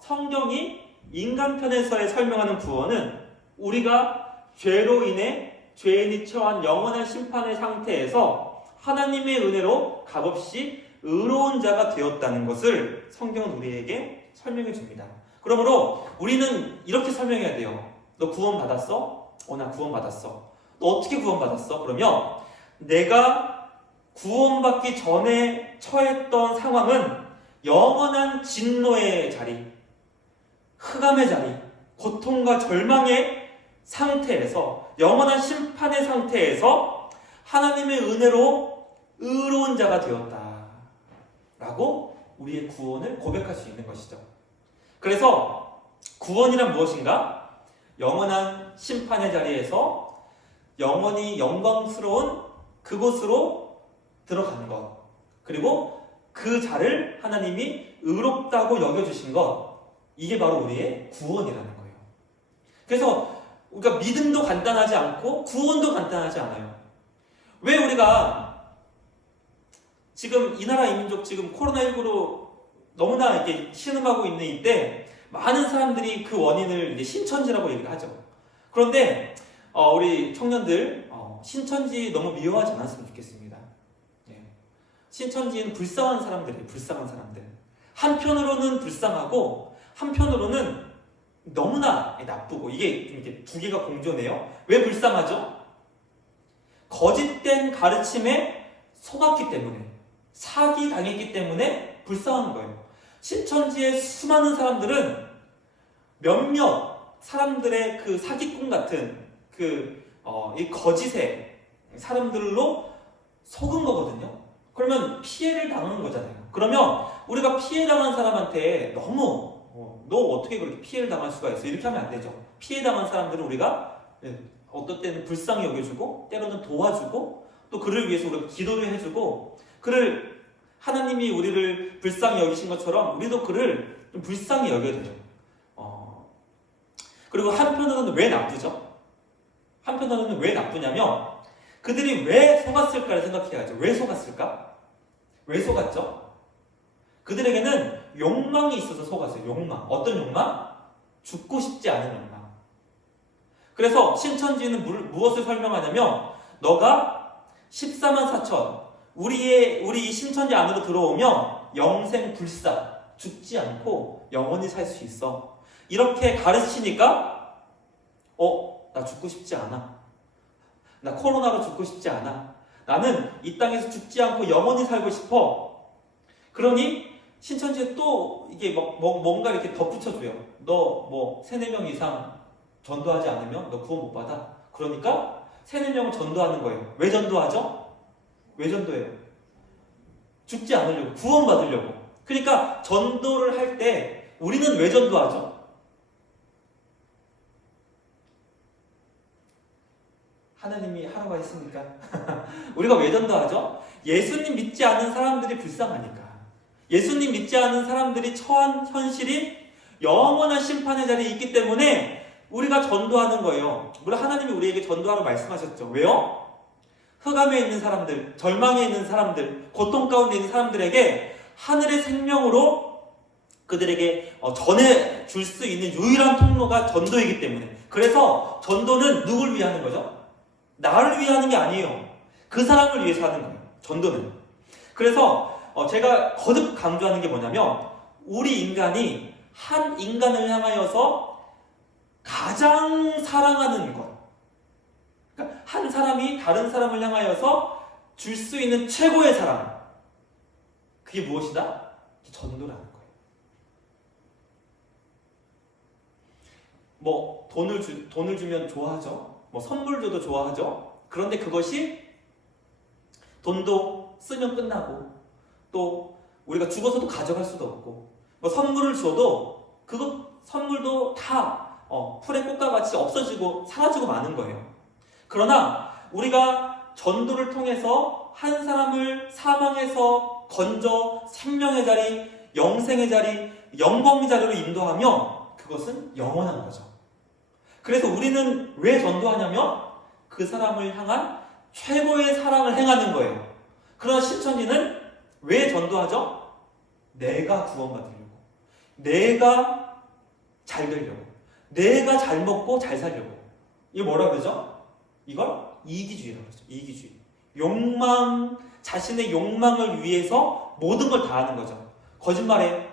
성경이 인간편에서의 설명하는 구원은 우리가 죄로 인해 죄인이 처한 영원한 심판의 상태에서 하나님의 은혜로 값없이 의로운 자가 되었다는 것을 성경은 우리에게 설명해 줍니다. 그러므로 우리는 이렇게 설명해야 돼요. 너 구원 받았어? 나 구원 받았어. 너 어떻게 구원 받았어? 그러면 내가 구원받기 전에 처했던 상황은 영원한 진노의 자리, 흑암의 자리, 고통과 절망의 상태에서, 영원한 심판의 상태에서 하나님의 은혜로 의로운 자가 되었다 라고 우리의 구원을 고백할 수 있는 것이죠. 그래서 구원이란 무엇인가? 영원한 심판의 자리에서 영원히 영광스러운 그곳으로 들어가는 것, 그리고 그 자를 하나님이 의롭다고 여겨주신 것, 이게 바로 우리의 구원이라는 거예요. 그래서 우리가 믿음도 간단하지 않고 구원도 간단하지 않아요. 왜 우리가 지금 이 나라 이민족 지금 코로나19로 너무나 이렇게 신음하고 있는 이때 많은 사람들이 그 원인을 이제 신천지라고 얘기를 하죠. 그런데 우리 청년들 신천지 너무 미워하지 않았으면 좋겠습니다. 신천지는 불쌍한 사람들이에요. 불쌍한 사람들. 한편으로는 불쌍하고 한편으로는 너무나 나쁘고, 이게 좀 이렇게 두 개가 공존해요. 왜 불쌍하죠? 거짓된 가르침에 속았기 때문에, 사기 당했기 때문에 불쌍한 거예요. 신천지의 수많은 사람들은 몇몇 사람들의 그 사기꾼 같은 이 거짓의 사람들로 속은 거거든요. 그러면 피해를 당하는 거잖아요. 그러면 우리가 피해당한 사람한테 너무 너 어떻게 그렇게 피해를 당할 수가 있어? 이렇게 하면 안 되죠. 피해당한 사람들은 우리가 어떤 때는 불쌍히 여겨주고, 때로는 도와주고, 또 그를 위해서 우리가 기도를 해주고, 그를 하나님이 우리를 불쌍히 여기신 것처럼 우리도 그를 좀 불쌍히 여겨야 되죠. 그리고 한편으로는 왜 나쁘죠? 한편으로는 왜 나쁘냐면 그들이 왜 속았을까를 생각해야죠. 왜 속았을까? 왜 속았죠? 그들에게는 욕망이 있어서 속았어요. 욕망. 어떤 욕망? 죽고 싶지 않은 욕망. 그래서 신천지는 무엇을 설명하냐면 너가 14만 4천 우리 신천지 안으로 들어오면 영생 불사, 죽지 않고 영원히 살 수 있어. 이렇게 가르치니까 나 죽고 싶지 않아. 나 코로나로 죽고 싶지 않아. 나는 이 땅에서 죽지 않고 영원히 살고 싶어. 그러니 신천지에 또 이게 뭔가 이렇게 덧붙여줘요. 너 3-4명 이상 전도하지 않으면 너 구원 못 받아. 그러니까 3-4명을 전도하는 거예요. 왜 전도하죠? 왜 전도해요? 죽지 않으려고, 구원 받으려고. 그러니까 전도를 할 때 우리는 왜 전도하죠? 하나님이 하라고 했으니까. 우리가 왜 전도하죠? 예수님 믿지 않는 사람들이 불쌍하니까. 예수님 믿지 않는 사람들이 처한 현실이 영원한 심판의 자리에 있기 때문에 우리가 전도하는 거예요. 우리 하나님이 우리에게 전도하라고 말씀하셨죠. 왜요? 흑암에 있는 사람들, 절망에 있는 사람들, 고통 가운데 있는 사람들에게 하늘의 생명으로 그들에게 전해줄 수 있는 유일한 통로가 전도이기 때문에. 그래서 전도는 누굴 위하는 거죠? 나를 위하는 게 아니에요. 그 사람을 위해서 하는 거예요. 전도는. 그래서 제가 거듭 강조하는 게 뭐냐면 우리 인간이 한 인간을 향하여서 가장 사랑하는 것, 그러니까 한 사람이 다른 사람을 향하여서 줄 수 있는 최고의 사랑, 그게 무엇이다? 전도라는 거예요. 돈을 주면 좋아하죠. 선물 줘도 좋아하죠. 그런데 그것이 돈도 쓰면 끝나고, 또 우리가 죽어서도 가져갈 수도 없고, 선물을 줘도 선물도 다 풀의 꽃과 같이 없어지고 사라지고 마는 거예요. 그러나 우리가 전도를 통해서 한 사람을 사망에서 건져 생명의 자리, 영생의 자리, 영광의 자리로 인도하며 그것은 영원한 거죠. 그래서 우리는 왜 전도하냐면 그 사람을 향한 최고의 사랑을 행하는 거예요. 그러나 신천지는 왜 전도하죠? 내가 구원받으려고, 내가 잘 되려고, 내가 잘 먹고 잘 살려고. 이거 뭐라 그러죠? 이걸 이기주의라고 그러죠. 이기주의. 욕망, 자신의 욕망을 위해서 모든 걸 다 하는 거죠. 거짓말해.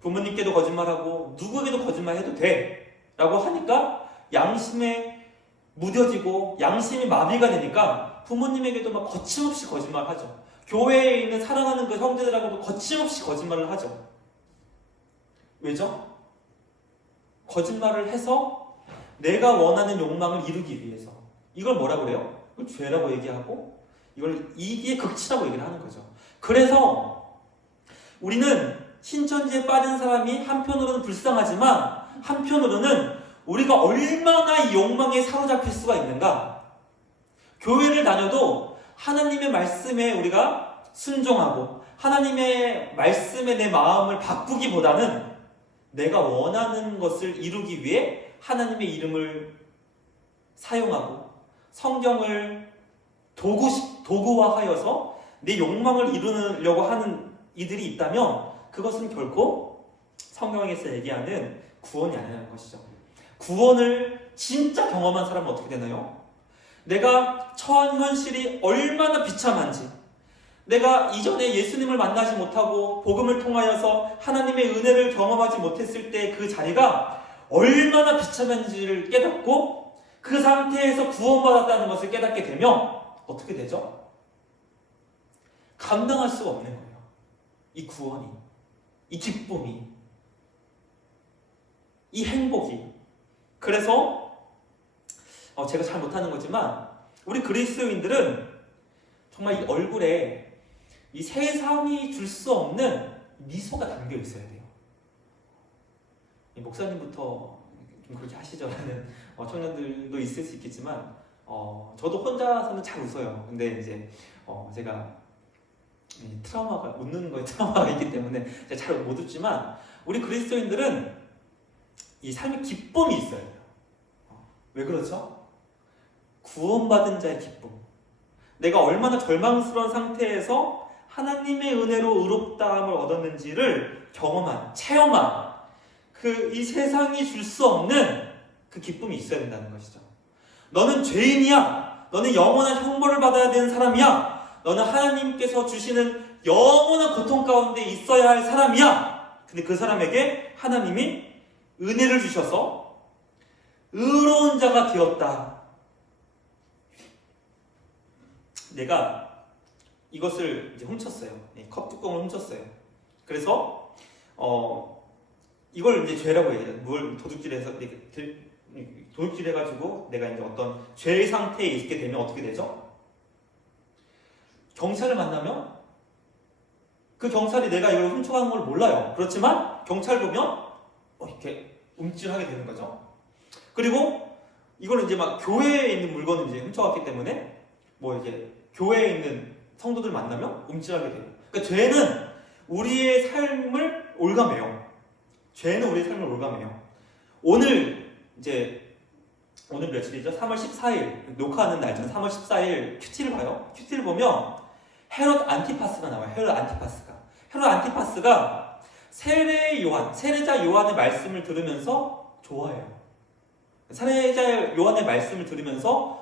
부모님께도 거짓말하고 누구에게도 거짓말해도 돼 라고 하니까 양심에 무뎌지고 양심이 마비가 되니까 부모님에게도 막 거침없이 거짓말하죠. 교회에 있는 사랑하는 그 형제들하고도 거침없이 거짓말을 하죠. 왜죠? 거짓말을 해서 내가 원하는 욕망을 이루기 위해서. 이걸 뭐라 그래요? 이걸 죄라고 얘기하고 이걸 이기의 극치라고 얘기를 하는 거죠. 그래서 우리는 신천지에 빠진 사람이 한편으로는 불쌍하지만 한편으로는 우리가 얼마나 이 욕망에 사로잡힐 수가 있는가. 교회를 다녀도 하나님의 말씀에 우리가 순종하고 하나님의 말씀에 내 마음을 바꾸기보다는 내가 원하는 것을 이루기 위해 하나님의 이름을 사용하고 성경을 도구화하여서 내 욕망을 이루려고 하는 이들이 있다면 그것은 결코 성경에서 얘기하는 구원이 아니라는 것이죠. 구원을 진짜 경험한 사람은 어떻게 되나요? 내가 처한 현실이 얼마나 비참한지, 내가 이전에 예수님을 만나지 못하고 복음을 통하여서 하나님의 은혜를 경험하지 못했을 때 그 자리가 얼마나 비참한지를 깨닫고 그 상태에서 구원받았다는 것을 깨닫게 되면 어떻게 되죠? 감당할 수가 없는 거예요. 이 구원이, 이 기쁨이, 이 행복이. 그래서 제가 잘 못하는 거지만 우리 그리스도인들은 정말 이 얼굴에 이 세상이 줄 수 없는 미소가 담겨 있어야 돼요. 목사님부터 좀 그렇게 하시죠라는 청년들도 있을 수 있겠지만 저도 혼자서는 잘 웃어요. 근데 이제 제가 트라우마가, 웃는 거에 트라우마가 있기 때문에 제가 잘 못 웃지만 우리 그리스도인들은 이 삶의 기쁨이 있어야 돼요. 왜 그렇죠? 구원받은 자의 기쁨. 내가 얼마나 절망스러운 상태에서 하나님의 은혜로 의롭다함을 얻었는지를 경험한, 체험한 이 세상이 줄 수 없는 그 기쁨이 있어야 된다는 것이죠. 너는 죄인이야. 너는 영원한 형벌을 받아야 되는 사람이야. 너는 하나님께서 주시는 영원한 고통 가운데 있어야 할 사람이야. 근데 그 사람에게 하나님이 은혜를 주셔서 의로운 자가 되었다. 내가 이것을 이제 훔쳤어요. 컵 뚜껑을 훔쳤어요. 그래서 이걸 이제 죄라고 얘기해요. 물 도둑질해서 도둑질해가지고 내가 이제 어떤 죄의 상태에 있게 되면 어떻게 되죠? 경찰을 만나면 그 경찰이 내가 이걸 훔쳐간 걸 몰라요. 그렇지만 경찰 보면 이렇게 움찔하게 되는 거죠. 그리고 이걸 이제 막 교회에 있는 물건을 이제 훔쳐갔기 때문에 이제 교회에 있는 성도들 만나면 움찔하게 돼요. 그러니까 죄는 우리의 삶을 올가매요. 죄는 우리의 삶을 올가매요. 오늘 며칠이죠? 3월 14일 녹화하는 날짜는 3월 14일 큐티를 봐요. 큐티를 보면 헤롯 안티파스가 나와요. 헤롯 안티파스가 세례자 요한의 말씀을 들으면서 좋아해요. 세례자 요한의 말씀을 들으면서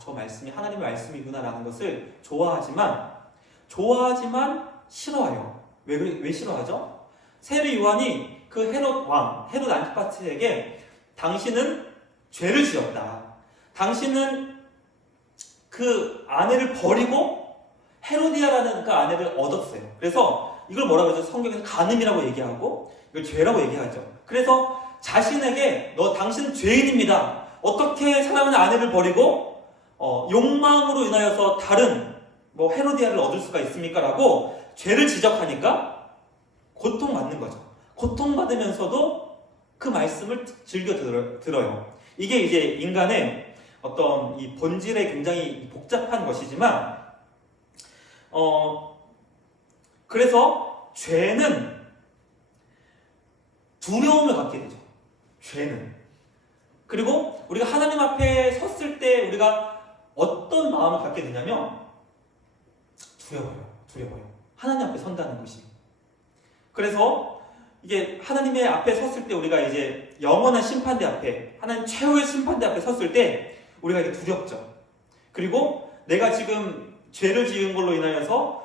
저 말씀이 하나님의 말씀이구나라는 것을 좋아하지만 싫어해요. 왜 싫어하죠? 세례 요한이 그 헤롯 안티파스에게 당신은 죄를 지었다. 당신은 그 아내를 버리고 헤로디아라는 그 아내를 얻었어요. 그래서 이걸 뭐라고 하죠? 성경에서 간음이라고 얘기하고 이걸 죄라고 얘기하죠. 그래서 자신에게 당신은 죄인입니다. 어떻게 사랑하는 아내를 버리고 욕망으로 인하여서 다른 헤로디아를 얻을 수가 있습니까? 라고 죄를 지적하니까 고통받는 거죠. 고통받으면서도 그 말씀을 즐겨 들어요. 이게 이제 인간의 어떤 이 본질에 굉장히 복잡한 것이지만 그래서 죄는 두려움을 갖게 되죠. 죄는. 그리고 우리가 하나님 앞에 섰을 때 우리가 어떤 마음을 갖게 되냐면 두려워요. 하나님 앞에 선다는 것이. 그래서 이게 하나님의 앞에 섰을 때 우리가 이제 영원한 심판대 앞에, 하나님 최후의 심판대 앞에 섰을 때 우리가 이게 두렵죠. 그리고 내가 지금 죄를 지은 걸로 인하여서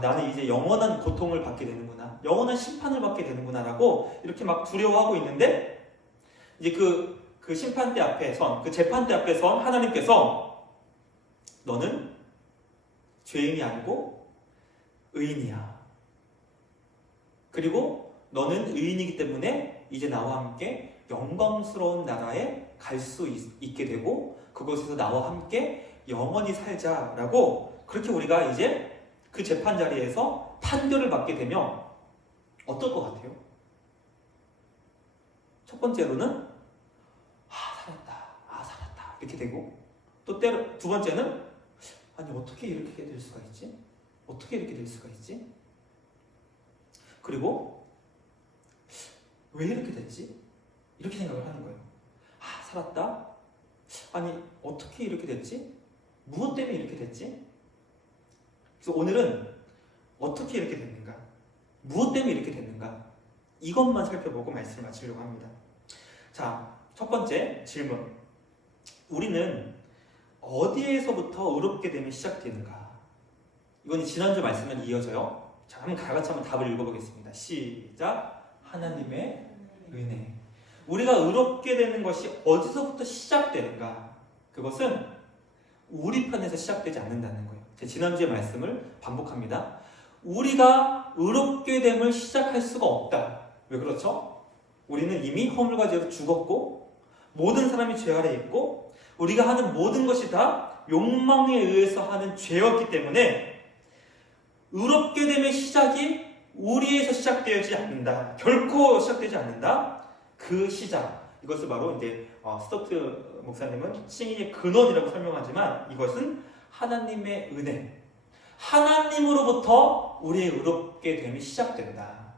나는 이제 영원한 고통을 받게 되는구나, 영원한 심판을 받게 되는구나라고 이렇게 막 두려워하고 있는데, 이제 그 심판대 앞에 선, 그 재판대 앞에 선 하나님께서 너는 죄인이 아니고 의인이야. 그리고 너는 의인이기 때문에 이제 나와 함께 영광스러운 나라에 갈 수 있게 되고 그곳에서 나와 함께 영원히 살자라고, 그렇게 우리가 이제 그 재판 자리에서 판결을 받게 되면 어떨 것 같아요? 첫 번째로는 살았다 이렇게 되고, 또 두 번째는 아니 어떻게 이렇게 될 수가 있지? 그리고 왜 이렇게 됐지? 이렇게 생각을 하는 거예요. 살았다? 아니 어떻게 이렇게 됐지? 무엇 때문에 이렇게 됐지? 그래서 오늘은 어떻게 이렇게 됐는가? 무엇 때문에 이렇게 됐는가? 이것만 살펴보고 말씀을 마치려고 합니다. 자, 첫 번째 질문. 우리는 어디에서부터 의롭게 되면 시작되는가? 이건 지난주 말씀에 이어져요. 자, 한번 다 같이 한번 답을 읽어보겠습니다. 시작. 하나님의 은혜. 우리가 의롭게 되는 것이 어디서부터 시작되는가? 그것은 우리 편에서 시작되지 않는다는 거예요. 제 지난주의 말씀을 반복합니다. 우리가 의롭게 됨을 시작할 수가 없다. 왜 그렇죠? 우리는 이미 허물과 죄로 죽었고 모든 사람이 죄 아래 있고 우리가 하는 모든 것이 다 욕망에 의해서 하는 죄였기 때문에 의롭게 됨의 시작이 우리에서 시작되지 않는다. 결코 시작되지 않는다. 그 시작. 이것을 바로 이제 스토트 목사님은 칭의의 근원이라고 설명하지만 이것은 하나님의 은혜. 하나님으로부터 우리의 의롭게 됨이 시작된다.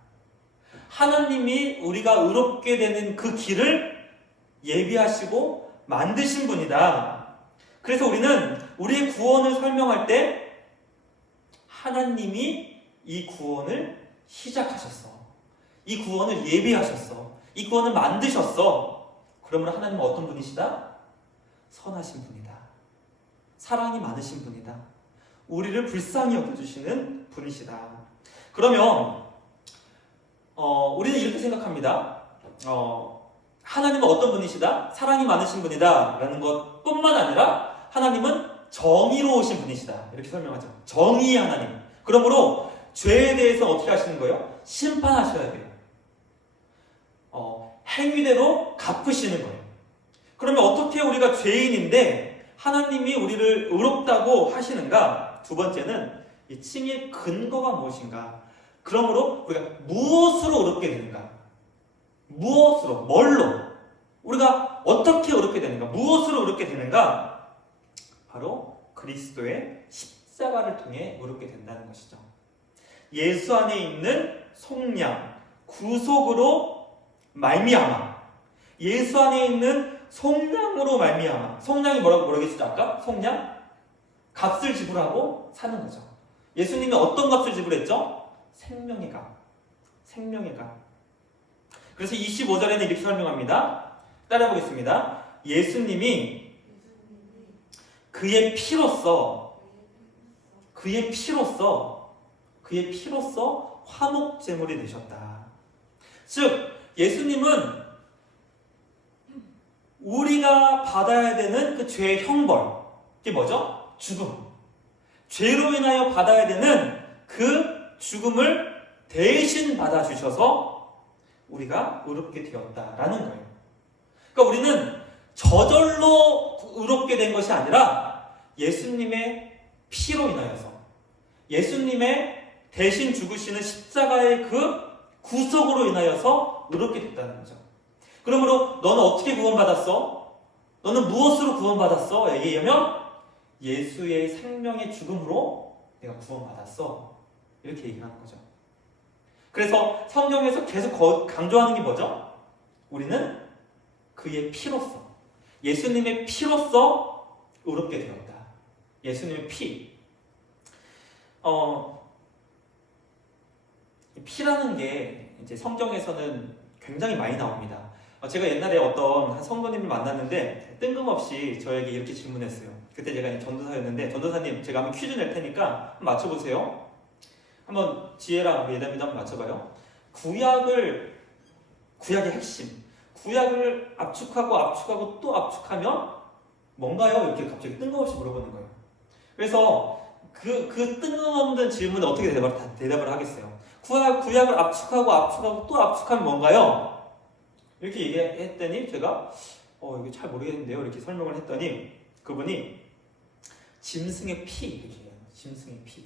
하나님이 우리가 의롭게 되는 그 길을 예비하시고 만드신 분이다. 그래서 우리는 우리의 구원을 설명할 때 하나님이 이 구원을 시작하셨어. 이 구원을 예비하셨어. 이 구원을 만드셨어. 그러면 하나님은 어떤 분이시다? 선하신 분이다. 사랑이 많으신 분이다. 우리를 불쌍히 여겨주시는 분이시다. 그러면 우리는 이렇게 생각합니다. 하나님은 어떤 분이시다? 사랑이 많으신 분이다 라는 것뿐만 아니라 하나님은 정의로우신 분이시다. 이렇게 설명하죠. 정의의 하나님. 그러므로 죄에 대해서 어떻게 하시는 거예요? 심판하셔야 돼요. 행위대로 갚으시는 거예요. 그러면 어떻게 우리가 죄인인데 하나님이 우리를 의롭다고 하시는가? 두 번째는 이 칭의 근거가 무엇인가? 그러므로 우리가 무엇으로 의롭게 되는가? 무엇으로? 뭘로? 우리가 어떻게 의롭게 되는가? 무엇으로 의롭게 되는가? 바로 그리스도의 십자가를 통해 의롭게 된다는 것이죠. 예수 안에 있는 속량, 구속으로 말미암아. 예수 안에 있는 속량으로 말미암아. 속량이 뭐라고 모르겠죠? 아까? 속량? 값을 지불하고 사는 거죠. 예수님이 어떤 값을 지불했죠? 생명의 값. 생명의 값. 그래서 25절에는 이렇게 설명합니다. 따라해보겠습니다. 예수님이 그의 피로써 화목 제물이 되셨다. 즉 예수님은 우리가 받아야 되는 그 죄의 형벌, 그게 뭐죠? 죽음. 죄로 인하여 받아야 되는 그 죽음을 대신 받아주셔서 우리가 의롭게 되었다라는 거예요. 그러니까 우리는 저절로 의롭게 된 것이 아니라 예수님의 피로 인하여서, 예수님의 대신 죽으시는 십자가의 그 구속으로 인하여서 의롭게 됐다는 거죠. 그러므로 너는 어떻게 구원받았어? 너는 무엇으로 구원받았어? 얘기하면 예수의 생명의 죽음으로 내가 구원받았어. 이렇게 얘기하는 거죠. 그래서 성경에서 계속 강조하는 게 뭐죠? 우리는 그의 피로써, 예수님의 피로써 의롭게 되었다. 예수님의 피. 피라는 게 이제 성경에서는 굉장히 많이 나옵니다. 제가 옛날에 어떤 한 성도님을 만났는데 뜬금없이 저에게 이렇게 질문했어요. 그때 제가 전도사였는데, 전도사님 제가 한번 퀴즈 낼 테니까 한번 맞춰보세요. 한번 지혜랑 예담이도 한번 맞춰봐요. 구약의 핵심, 구약을 압축하고 또 압축하면 뭔가요? 이렇게 갑자기 뜬금없이 물어보는 거예요. 그래서 그 뜬금없는 질문에 어떻게 대답을 하겠어요? 구약을 압축하고 또 압축하면 뭔가요? 이렇게 얘기했더니 제가 이게 잘 모르겠는데요. 이렇게 설명을 했더니 그분이 짐승의 피 이렇게 얘기해요. 짐승의 피.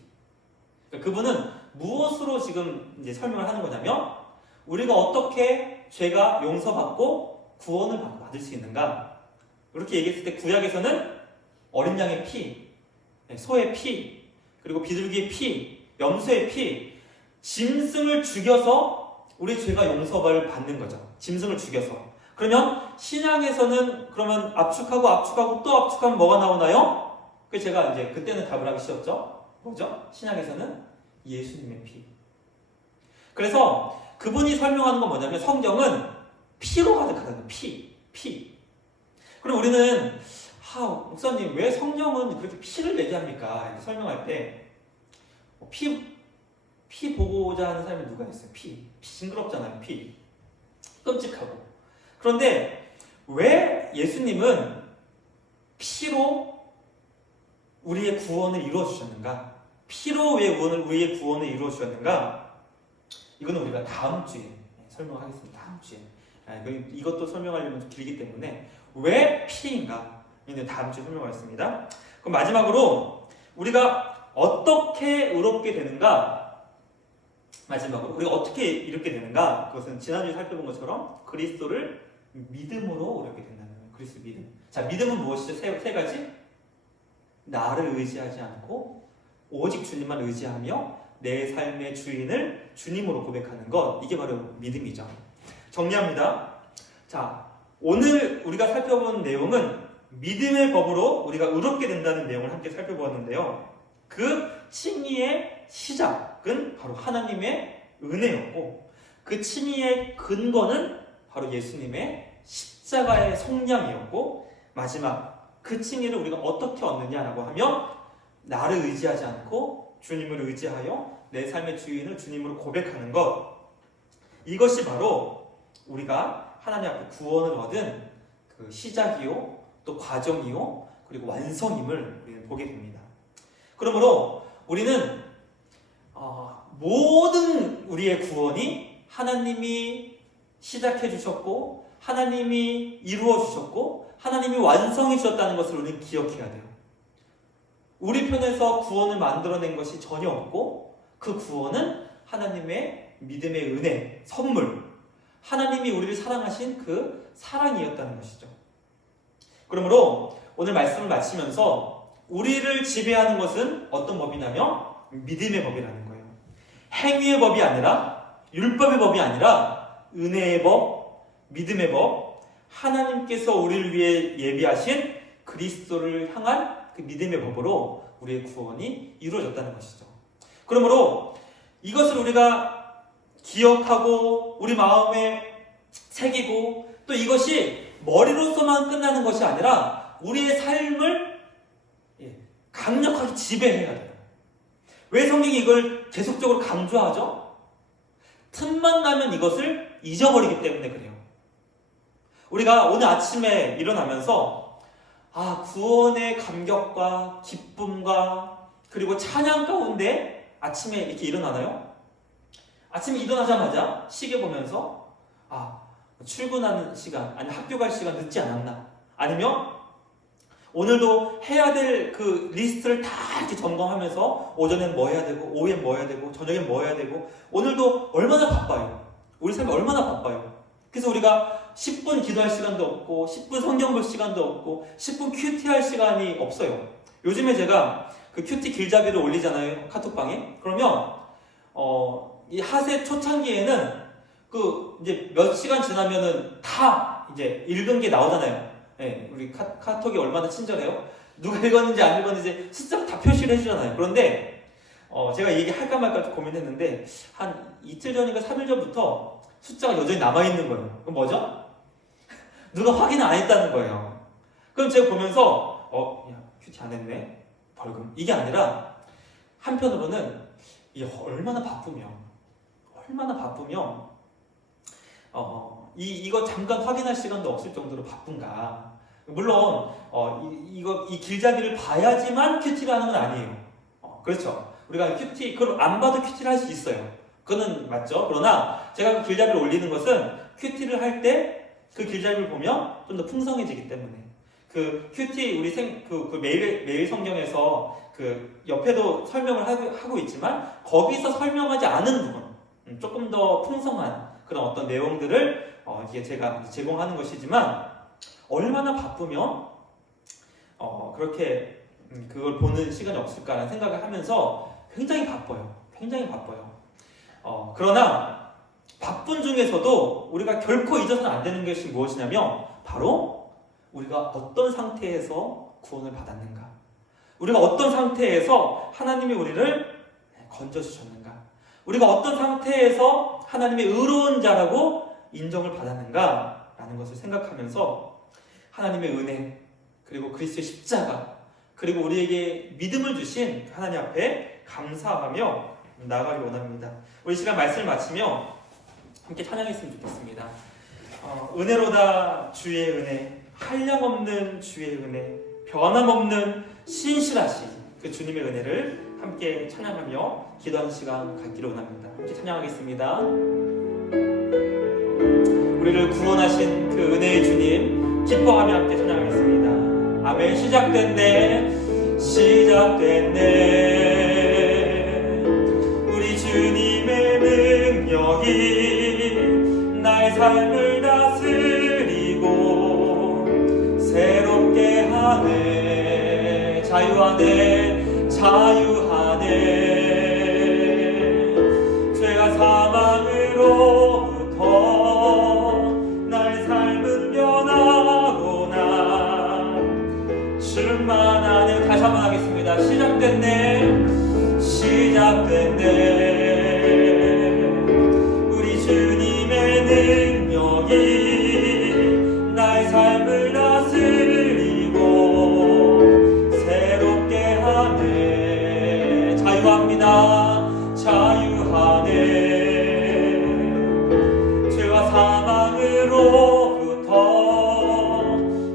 그러니까 그분은 무엇으로 지금 이제 설명을 하는 거냐면 우리가 어떻게 죄가 용서받고 구원을 받을 수 있는가? 이렇게 얘기했을 때 구약에서는 어린 양의 피, 소의 피, 그리고 비둘기의 피, 염소의 피, 짐승을 죽여서 우리 죄가 용서를 받는 거죠. 짐승을 죽여서. 그러면 신약에서는 그러면 압축하고 또 압축하면 뭐가 나오나요? 그 제가 이제 그때는 답을 하기 쉬웠죠. 뭐죠? 신약에서는 예수님의 피. 그래서 그분이 설명하는 건 뭐냐면 성경은 피로 가득하다는 피. 그럼 우리는 목사님 왜 성경은 그렇게 피를 얘기합니까? 이렇게 설명할 때 피 보고자 하는 사람이 누가 있어요? 피 징그럽잖아요. 피 끔찍하고. 그런데 왜 예수님은 피로 우리의 구원을 이루어 주셨는가? 피로 왜 우리의 구원을 이루어 주셨는가? 이거는 우리가 다음 주에 설명하겠습니다. 다음 주에. 이것도 설명하려면 좀 길기 때문에 왜 피인가? 이는 다음 주에 설명하겠습니다. 그럼 마지막으로 우리가 어떻게 의롭게 되는가? 마지막으로 우리가 어떻게 이렇게 되는가? 그것은 지난주에 살펴본 것처럼 그리스도를 믿음으로 의롭게 된다는 거예요. 그리스도 믿음. 자, 믿음은 무엇이죠? 세 가지. 나를 의지하지 않고 오직 주님만 의지하며 내 삶의 주인을 주님으로 고백하는 것. 이게 바로 믿음이죠. 정리합니다. 자, 오늘 우리가 살펴본 내용은 믿음의 법으로 우리가 의롭게 된다는 내용을 함께 살펴보았는데요. 그 칭의의 시작은 바로 하나님의 은혜였고 그 칭의의 근거는 바로 예수님의 십자가의 속량이었고 마지막 그 칭의를 우리가 어떻게 얻느냐라고 하면 나를 의지하지 않고 주님을 의지하여 내 삶의 주인을 주님으로 고백하는 것. 이것이 바로 우리가 하나님 앞에 구원을 얻은 그 시작이요 또 과정이요 그리고 완성임을 우리는 보게 됩니다. 그러므로 우리는 모든 우리의 구원이 하나님이 시작해 주셨고 하나님이 이루어 주셨고 하나님이 완성해 주셨다는 것을 우리는 기억해야 돼요. 우리 편에서 구원을 만들어낸 것이 전혀 없고 그 구원은 하나님의 믿음의 은혜, 선물, 하나님이 우리를 사랑하신 그 사랑이었다는 것이죠. 그러므로 오늘 말씀을 마치면서 우리를 지배하는 것은 어떤 법이냐면 믿음의 법이라는 거예요. 행위의 법이 아니라 율법의 법이 아니라 은혜의 법, 믿음의 법, 하나님께서 우리를 위해 예비하신 그리스도를 향한 그 믿음의 법으로 우리의 구원이 이루어졌다는 것이죠. 그러므로 이것을 우리가 기억하고 우리 마음에 새기고 또 이것이 머리로서만 끝나는 것이 아니라 우리의 삶을 강력하게 지배해야 돼요. 왜 성경이 이걸 계속적으로 강조하죠? 틈만 나면 이것을 잊어버리기 때문에 그래요. 우리가 오늘 아침에 일어나면서 구원의 감격과 기쁨과 그리고 찬양 가운데 아침에 이렇게 일어나나요? 아침에 일어나자마자 시계 보면서 출근하는 시간, 아니 학교 갈 시간 늦지 않았나? 아니면 오늘도 해야 될 그 리스트를 다 이렇게 점검하면서 오전엔 뭐 해야 되고 오후엔 뭐 해야 되고 저녁엔 뭐 해야 되고 오늘도 얼마나 바빠요. 우리 삶이 얼마나 바빠요. 그래서 우리가 10분 기도할 시간도 없고 10분 성경 볼 시간도 없고 10분 큐티할 시간이 없어요. 요즘에 제가 그 큐티 길잡이를 올리잖아요. 카톡방에. 그러면 이 하세 초창기에는 그 이제 몇 시간 지나면은 다 이제 읽은 게 나오잖아요. 예, 우리 카톡이 얼마나 친절해요. 누가 읽었는지 안 읽었는지 숫자로 다 표시를 해주잖아요. 그런데 제가 얘기할까 말까 좀 고민했는데 한 이틀 전인가 3일 전부터 숫자가 여전히 남아있는 거예요. 그럼 뭐죠? 누가 확인을 안 했다는 거예요. 그럼 제가 보면서 야, 큐티 안 했네? 벌금. 이게 아니라 한편으로는 이게 얼마나 바쁘면 이거 잠깐 확인할 시간도 없을 정도로 바쁜가. 물론 이 길잡이를 봐야지만 큐티를 하는 건 아니에요. 그렇죠. 우리가 큐티 그걸 안 봐도 큐티를 할 수 있어요. 그거는 맞죠. 그러나 제가 그 길잡이를 올리는 것은 큐티를 할 때 그 길잡이를 보면 좀 더 풍성해지기 때문에 그 큐티 우리 그 매일 성경에서 그 옆에도 설명을 하고 있지만 거기서 설명하지 않은 부분 조금 더 풍성한 그런 어떤 내용들을 이게 제가 제공하는 것이지만 얼마나 바쁘면 그렇게 그걸 보는 시간이 없을까라는 생각을 하면서 굉장히 바빠요. 그러나 바쁜 중에서도 우리가 결코 잊어서는 안 되는 것이 무엇이냐면 바로 우리가 어떤 상태에서 구원을 받았는가, 우리가 어떤 상태에서 하나님이 우리를 건져주셨는가, 우리가 어떤 상태에서 하나님의 의로운 자라고 인정을 받았는가 라는 것을 생각하면서 하나님의 은혜 그리고 그리스도의 십자가 그리고 우리에게 믿음을 주신 하나님 앞에 감사하며 나아가기 원합니다. 우리 시간 말씀을 마치며 함께 찬양했으면 좋겠습니다. 은혜로다 주의 은혜, 한량없는 주의 은혜, 변함없는 신실하신 그 주님의 은혜를 함께 찬양하며 기도하는 시간 갖기를 원합니다. 함께 찬양하겠습니다. 우리를 구원하신 그 은혜의 주님 기뻐하며 함께 찬양하겠습니다. 아멘. 시작됐네 우리 주님의 능력이 나의 삶을 다스리고 새롭게 하네. 자유하네 죄가 사망으로부터 나의 삶은 변하구나. 충만하네. 다시 한번 하겠습니다. 시작됐네 우리 주님의 능력이 나의 삶을 다스리고 새롭게 하네. 자유하네 죄와 사망으로부터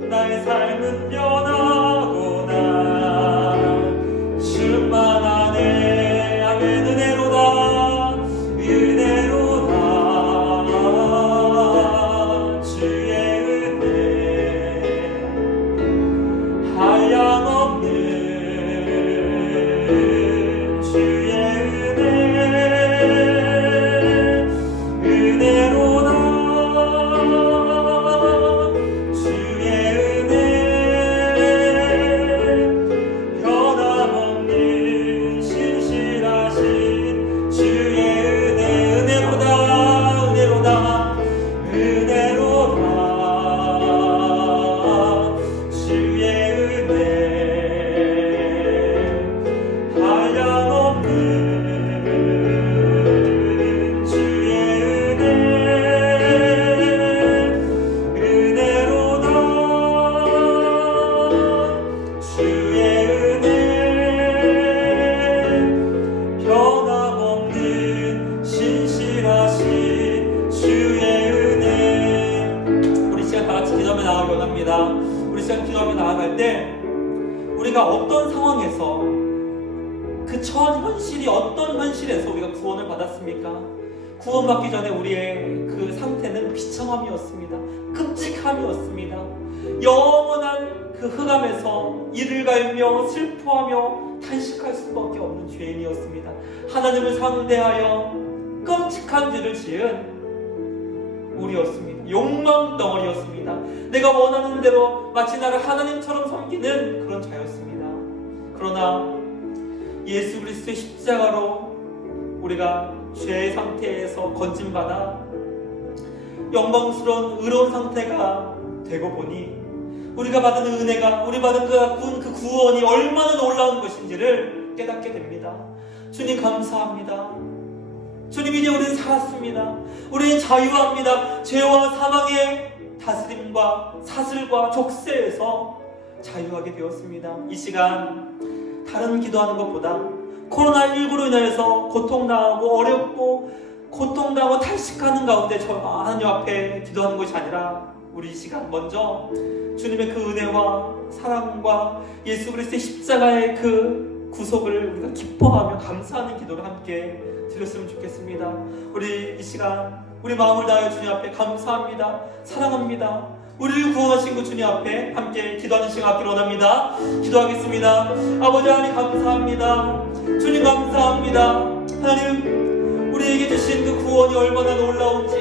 나의 삶은 변하구나. 충만하네. 아멘. 은혜로다 주의 은혜, 한량없는 주의 은혜, 은혜로다 주의 은혜, 변함없는 신실하신 주의 은혜, 은혜로다 주의 은혜, 한량없는 주의 은혜, 은혜로다 주의 은혜, 변함없는 신실하신 주의 은혜. 우리 시간 다 같이 기도하며 나아가기 원합니다. 우리 시간 기도하며 나아갈 때 우리가 어떤 상황에서 그 처한 현실이 어떤 현실에서 우리가 구원을 받았습니까? 구원받기 전에 우리의 그 상태는 비참함이었습니다. 끔찍함이었습니다. 영원한 그 흑암에서 이를 갈며 슬퍼하며 탄식할 수밖에 없는 죄인이었습니다. 하나님을 상대하여 끔찍한 죄를 지은 우리였습니다. 욕망 덩어리였습니다. 내가 원하는 대로 마치 나를 하나님처럼 섬기는 그런 자였습니다. 그러나 예수 그리스도의 십자가로 우리가 죄의 상태에서 건진받아 영광스러운 의로운 상태가 되고 보니 우리가 받은 은혜가, 우리 받은 그 구원이 얼마나 놀라운 것인지를 깨닫게 됩니다. 주님 감사합니다. 주님, 이제 우리는 살았습니다. 우리는 자유합니다. 죄와 사망의 다스림과 사슬과 족쇄에서 자유하게 되었습니다. 이 시간 다른 기도하는 것보다 코로나19로 인하여서 고통당하고 어렵고 고통당하고 탈식하는 가운데 저 하나님 앞에 기도하는 것이 아니라 우리 이 시간 먼저 주님의 그 은혜와 사랑과 예수 그리스도의 십자가의 그 구속을 우리가 기뻐하며 감사하는 기도를 함께 드렸으면 좋겠습니다. 우리 이 시간 우리 마음을 다하여 주님 앞에 감사합니다. 사랑합니다. 우리를 구원하신 그 주님 앞에 함께 기도하는 시간 갖기를 원합니다. 기도하겠습니다. 아버지 하나님 감사합니다. 주님 감사합니다. 하나님, 우리에게 주신 그 구원이 얼마나 놀라운지,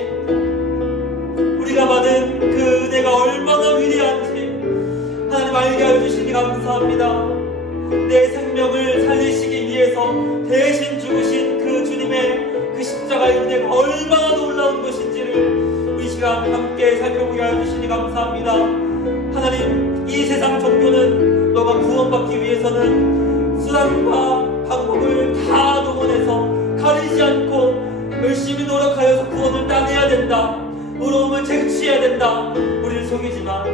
우리가 받은 그 은혜가 얼마나 위대한지 하나님 알게 하여 주시니 감사합니다. 내 생명을 살리시기 위해서 대신 죽으신 그 주님의 그 십자가의 은혜가 얼마나 놀라운 것인지를 우리 시간 함께 살펴보게 하여 주시니 감사합니다. 하나님, 이 세상 종교는 너가 구원받기 위해서는 수단과 방법을 다 동원해서 가리지 않고 열심히 노력하여서 구원을 따내야 된다, 의로움을 쟁취해야 된다, 우리를 속이지만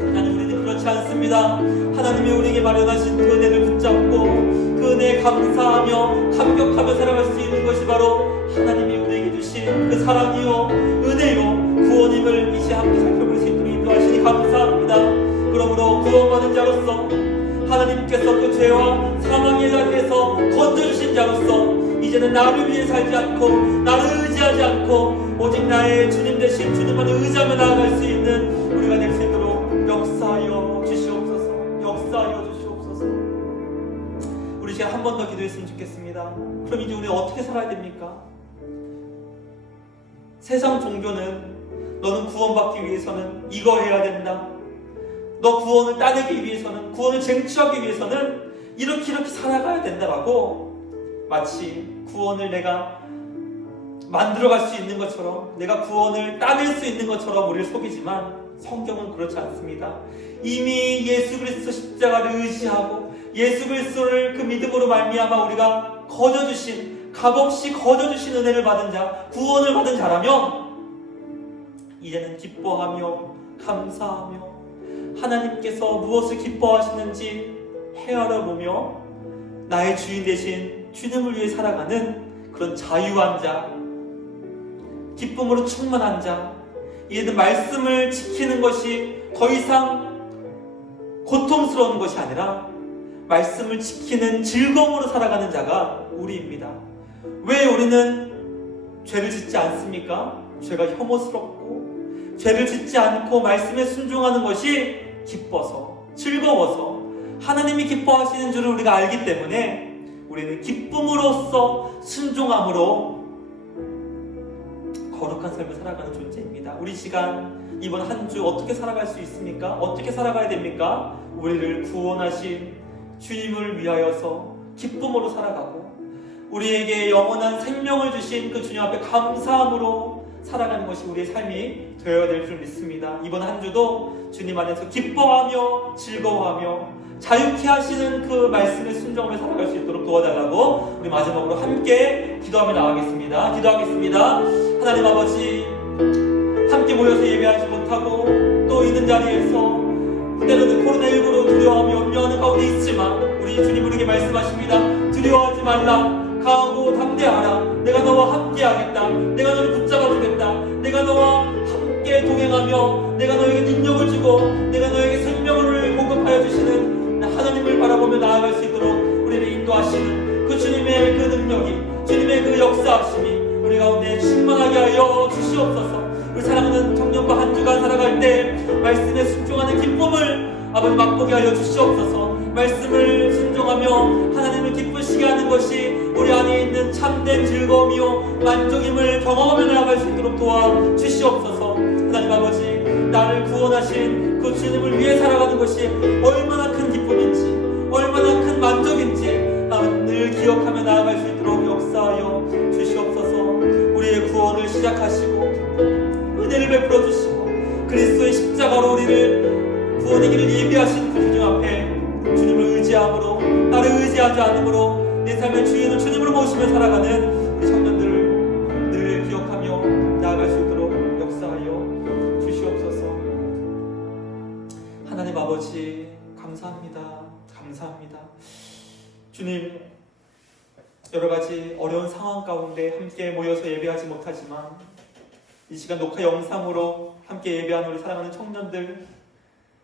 하나님, 우리는 그렇지 않습니다. 하나님이 우리에게 마련하신 그 은혜를 붙잡고 그 은혜에 감사하며 감격하며 살아갈 수 있는 것이 바로 하나님이 우리에게 주신 그 사랑이요 은혜요 구원임을 이제 함께 살펴볼 수 있도록 인도하시니 감사합니다. 그러므로 구원받은 자로서 하나님께서 그 죄와 사망의 자리에서 건져주신 자로서 이제는 나를 위해 살지 않고 나를 의지하지 않고 오직 나의 주님 대신 주님만 의지하며 나아갈 수 있는 우리가 될 수 있도록 역사하여 주시옵소서. 역사하여 주시옵소서. 우리 시간 한 번 더 기도했으면 좋겠습니다. 그럼 이제 우리 어떻게 살아야 됩니까? 세상 종교는 너는 구원받기 위해서는 이거 해야 된다, 너 구원을 따내기 위해서는, 구원을 쟁취하기 위해서는 이렇게 살아가야 된다라고 마치 구원을 내가 만들어갈 수 있는 것처럼, 내가 구원을 따낼 수 있는 것처럼 우리를 속이지만 성경은 그렇지 않습니다. 이미 예수 그리스도 십자가를 의지하고 예수 그리스도를 그 믿음으로 말미암아 우리가 거저주신, 값없이 거저주신 은혜를 받은 자, 구원을 받은 자라면 이제는 기뻐하며 감사하며 하나님께서 무엇을 기뻐하시는지 헤아려 보며 나의 주인 되신 주님을 위해 살아가는 그런 자유한 자, 기쁨으로 충만한 자, 이제는 말씀을 지키는 것이 더 이상 고통스러운 것이 아니라 말씀을 지키는 즐거움으로 살아가는 자가 우리입니다. 왜 우리는 죄를 짓지 않습니까? 죄가 혐오스럽고 죄를 짓지 않고 말씀에 순종하는 것이 기뻐서, 즐거워서, 하나님이 기뻐하시는 줄을 우리가 알기 때문에 우리는 기쁨으로써 순종함으로 거룩한 삶을 살아가는 존재입니다. 우리 시간 이번 한 주 어떻게 살아갈 수 있습니까? 어떻게 살아가야 됩니까? 우리를 구원하신 주님을 위하여서 기쁨으로 살아가고 우리에게 영원한 생명을 주신 그 주님 앞에 감사함으로 살아가는 것이 우리의 삶이 되어야 될 줄 믿습니다. 이번 한 주도 주님 안에서 기뻐하며 즐거워하며 자유케 하시는 그 말씀에 순종하며 살아갈 수 있도록 도와달라고 우리 마지막으로 함께 기도하며 나가겠습니다. 기도하겠습니다. 하나님 아버지, 함께 모여서 예배하지 못하고 또 있는 자리에서 때로는 코로나19로 두려워하며 염려하는 가운데 있지만 우리 주님 우리에게 말씀하십니다. 두려워하지 말라, 강하고 담대하라. 내가 너와 함께하겠다. 내가 너를 붙잡아주겠다. 내가 너와 함께 동행하며 내가 너에게 능력을 주고 내가 너에게 생명을 공급하여 주시는 하나님을 바라보며 나아갈 수 있도록 우리를 인도하시는 그 주님의 그 능력이, 주님의 그 역사하심이 우리 가운데 충만하게 하여 주시옵소서. 우리 사랑하는 청년과 한 주간 살아갈 때 말씀에 순종하는 기쁨을 아버지 맛보게 하여 주시옵소서. 말씀을 순종하며 하나님을 기쁘시게 하는 것이 우리 안에 있는 참된 즐거움이요 만족임을 경험하며 나아갈 수 있도록 도와주시옵소서. 하나님 아버지, 나를 구원하신 그 주님을 위해 살아가는 것이 얼마나 큰 기쁨인지, 얼마나 큰 만족인지 늘 기억하며 나아갈 수 있도록 역사하여 주시옵소서. 베풀어 주시고 그리스도의 십자가로 우리를 구원의 길을 예비하신 그 주님 앞에 주님을 의지함으로, 나를 의지하지 않으므로 내 삶의 주인을 주님으로 모시며 살아가는 우리 청년들을 늘 기억하며 나아갈 수 있도록 역사하여 주시옵소서. 하나님 아버지 감사합니다. 감사합니다. 주님, 여러 가지 어려운 상황 가운데 함께 모여서 예배하지 못하지만 이 시간 녹화 영상으로 함께 예배하는 우리 사랑하는 청년들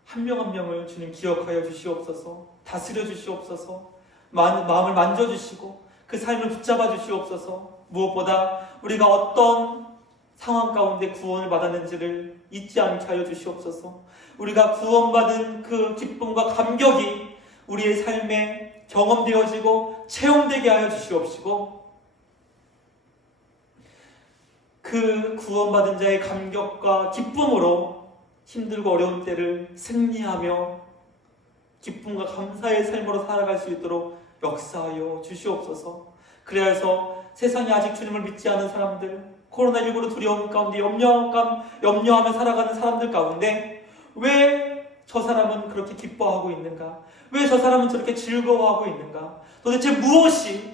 한 명 한 명을 주님 기억하여 주시옵소서. 다스려 주시옵소서. 마음을 만져주시고 그 삶을 붙잡아 주시옵소서. 무엇보다 우리가 어떤 상황 가운데 구원을 받았는지를 잊지 않게 하여 주시옵소서. 우리가 구원받은 그 기쁨과 감격이 우리의 삶에 경험되어지고 체험되게 하여 주시옵시고, 그 구원받은 자의 감격과 기쁨으로 힘들고 어려운 때를 승리하며 기쁨과 감사의 삶으로 살아갈 수 있도록 역사하여 주시옵소서. 그래야 해서 세상에 아직 주님을 믿지 않은 사람들, 코로나19로 두려움 가운데 염려하며 살아가는 사람들 가운데 왜 저 사람은 그렇게 기뻐하고 있는가? 왜 저 사람은 저렇게 즐거워하고 있는가? 도대체 무엇이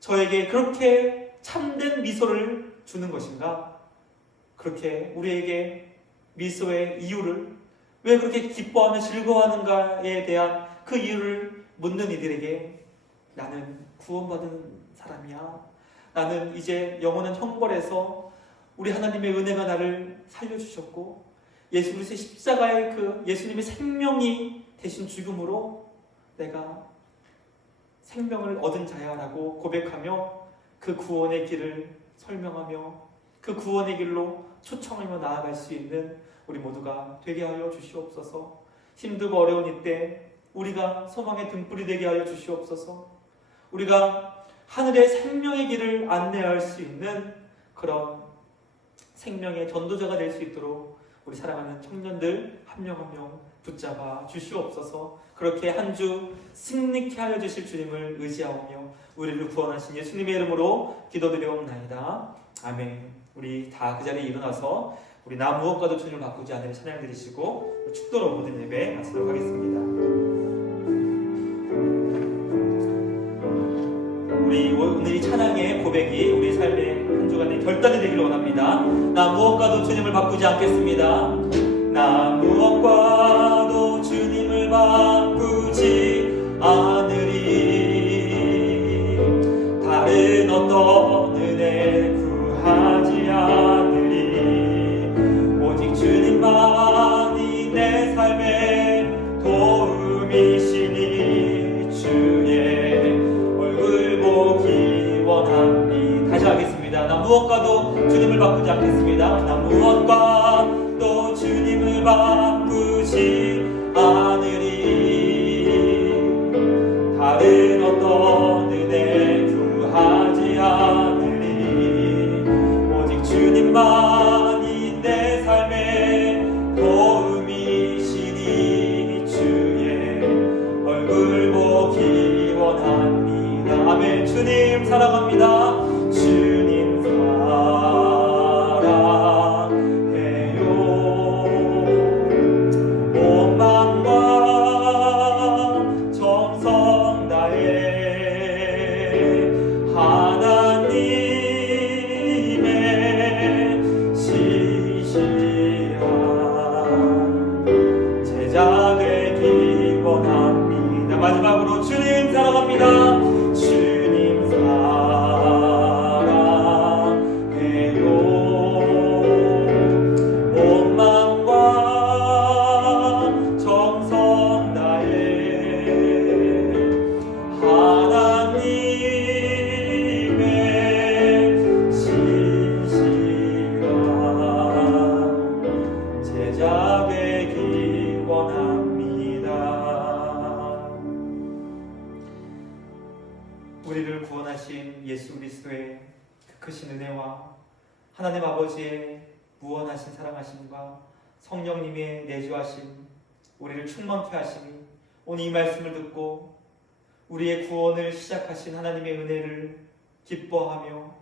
저에게 그렇게 참된 미소를 주는 것인가? 그렇게 우리에게 미소의 이유를, 왜 그렇게 기뻐하며 즐거워하는가에 대한 그 이유를 묻는 이들에게 나는 구원받은 사람이야. 나는 이제 영원한 형벌에서 우리 하나님의 은혜가 나를 살려주셨고 예수 그리스도의 십자가의 그 예수님의 생명이 대신 죽음으로 내가 생명을 얻은 자야라고 고백하며 그 구원의 길을 설명하며 그 구원의 길로 초청하며 나아갈 수 있는 우리 모두가 되게 하여 주시옵소서. 힘들고 어려운 이때 우리가 소망의 등불이 되게 하여 주시옵소서. 우리가 하늘의 생명의 길을 안내할 수 있는 그런 생명의 전도자가 될 수 있도록 우리 사랑하는 청년들 한 명 한 명 붙잡아 주시옵소서. 그렇게 한 주 승리케 하여 주실 주님을 의지하오며 우리를 구원하신 예수님의 이름으로 기도드리옵나이다. 아멘. 우리 다 그 자리에 일어나서 우리 나 무엇과도 주님을 바꾸지 않으리 찬양 드리시고 축도로 모든 예배 마치도록 하겠습니다. 우리 오늘 이 찬양의 고백이 우리 삶의 한 주간의 결단이 되기를 원합니다. 나 무엇과도 주님을 바꾸지 않겠습니다. 나 무엇과도 주님을 바꾸지 않으리. 다른 어떤 은혜 구하지 않으리. 오직 주님만이 내 삶의 도움이시니 주의 얼굴 보기 원합니다. 다시 하겠습니다. 나 무엇과도 주님을 바꾸지 않겠습니다. 나 무엇과도 주님을 바꾸지 않으리. 다른 어떤 은혜 구하지 않으리. 오직 주님만이 내 삶의 도움이시니 주의 얼굴 보기 원합니다. 아멘. 주님 사랑합니다. 주님 사랑해요. 온 마음과 정성 다해 하나님의 시시한 제자 되기 원합니다. 마지막으로 주님 사랑합니다. 주님 사랑해요. 온 마음과 정성 다해 하나님의 신실한 제자 되기 원합니다. 우리를 구원하신 예수 그리스도의 그 크신 은혜와 하나님 아버지의 무한하신 사랑하심과 성령님의 내주하심, 우리를 충만케 하심이 오늘 이 말씀을 듣고 우리의 구원을 시작하신 하나님의 은혜를 기뻐하며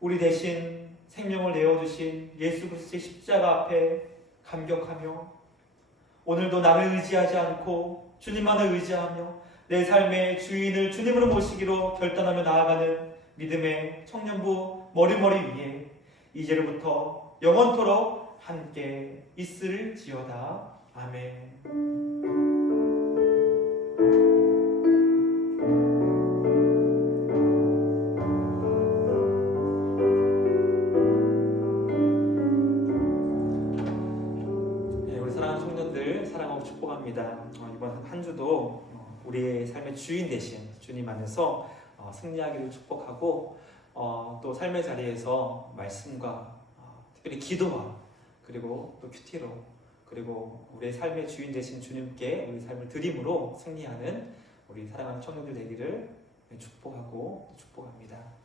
우리 대신 생명을 내어주신 예수 그리스도의 십자가 앞에 감격하며 오늘도 나를 의지하지 않고 주님만을 의지하며 내 삶의 주인을 주님으로 모시기로 결단하며 나아가는 믿음의 청년부 머리머리 위에 이제로부터 영원토록 함께 있을지어다. 아멘. 네, 우리 사랑하는 청년들 사랑하고 축복합니다. 이번 한 주도 우리의 삶의 주인 되신 주님 안에서 승리하기를 축복하고 또 삶의 자리에서 말씀과 특별히 기도와 그리고 또 큐티로 그리고 우리의 삶의 주인 되신 주님께 우리 삶을 드림으로 승리하는 우리 사랑하는 청년들 되기를 축복하고 축복합니다.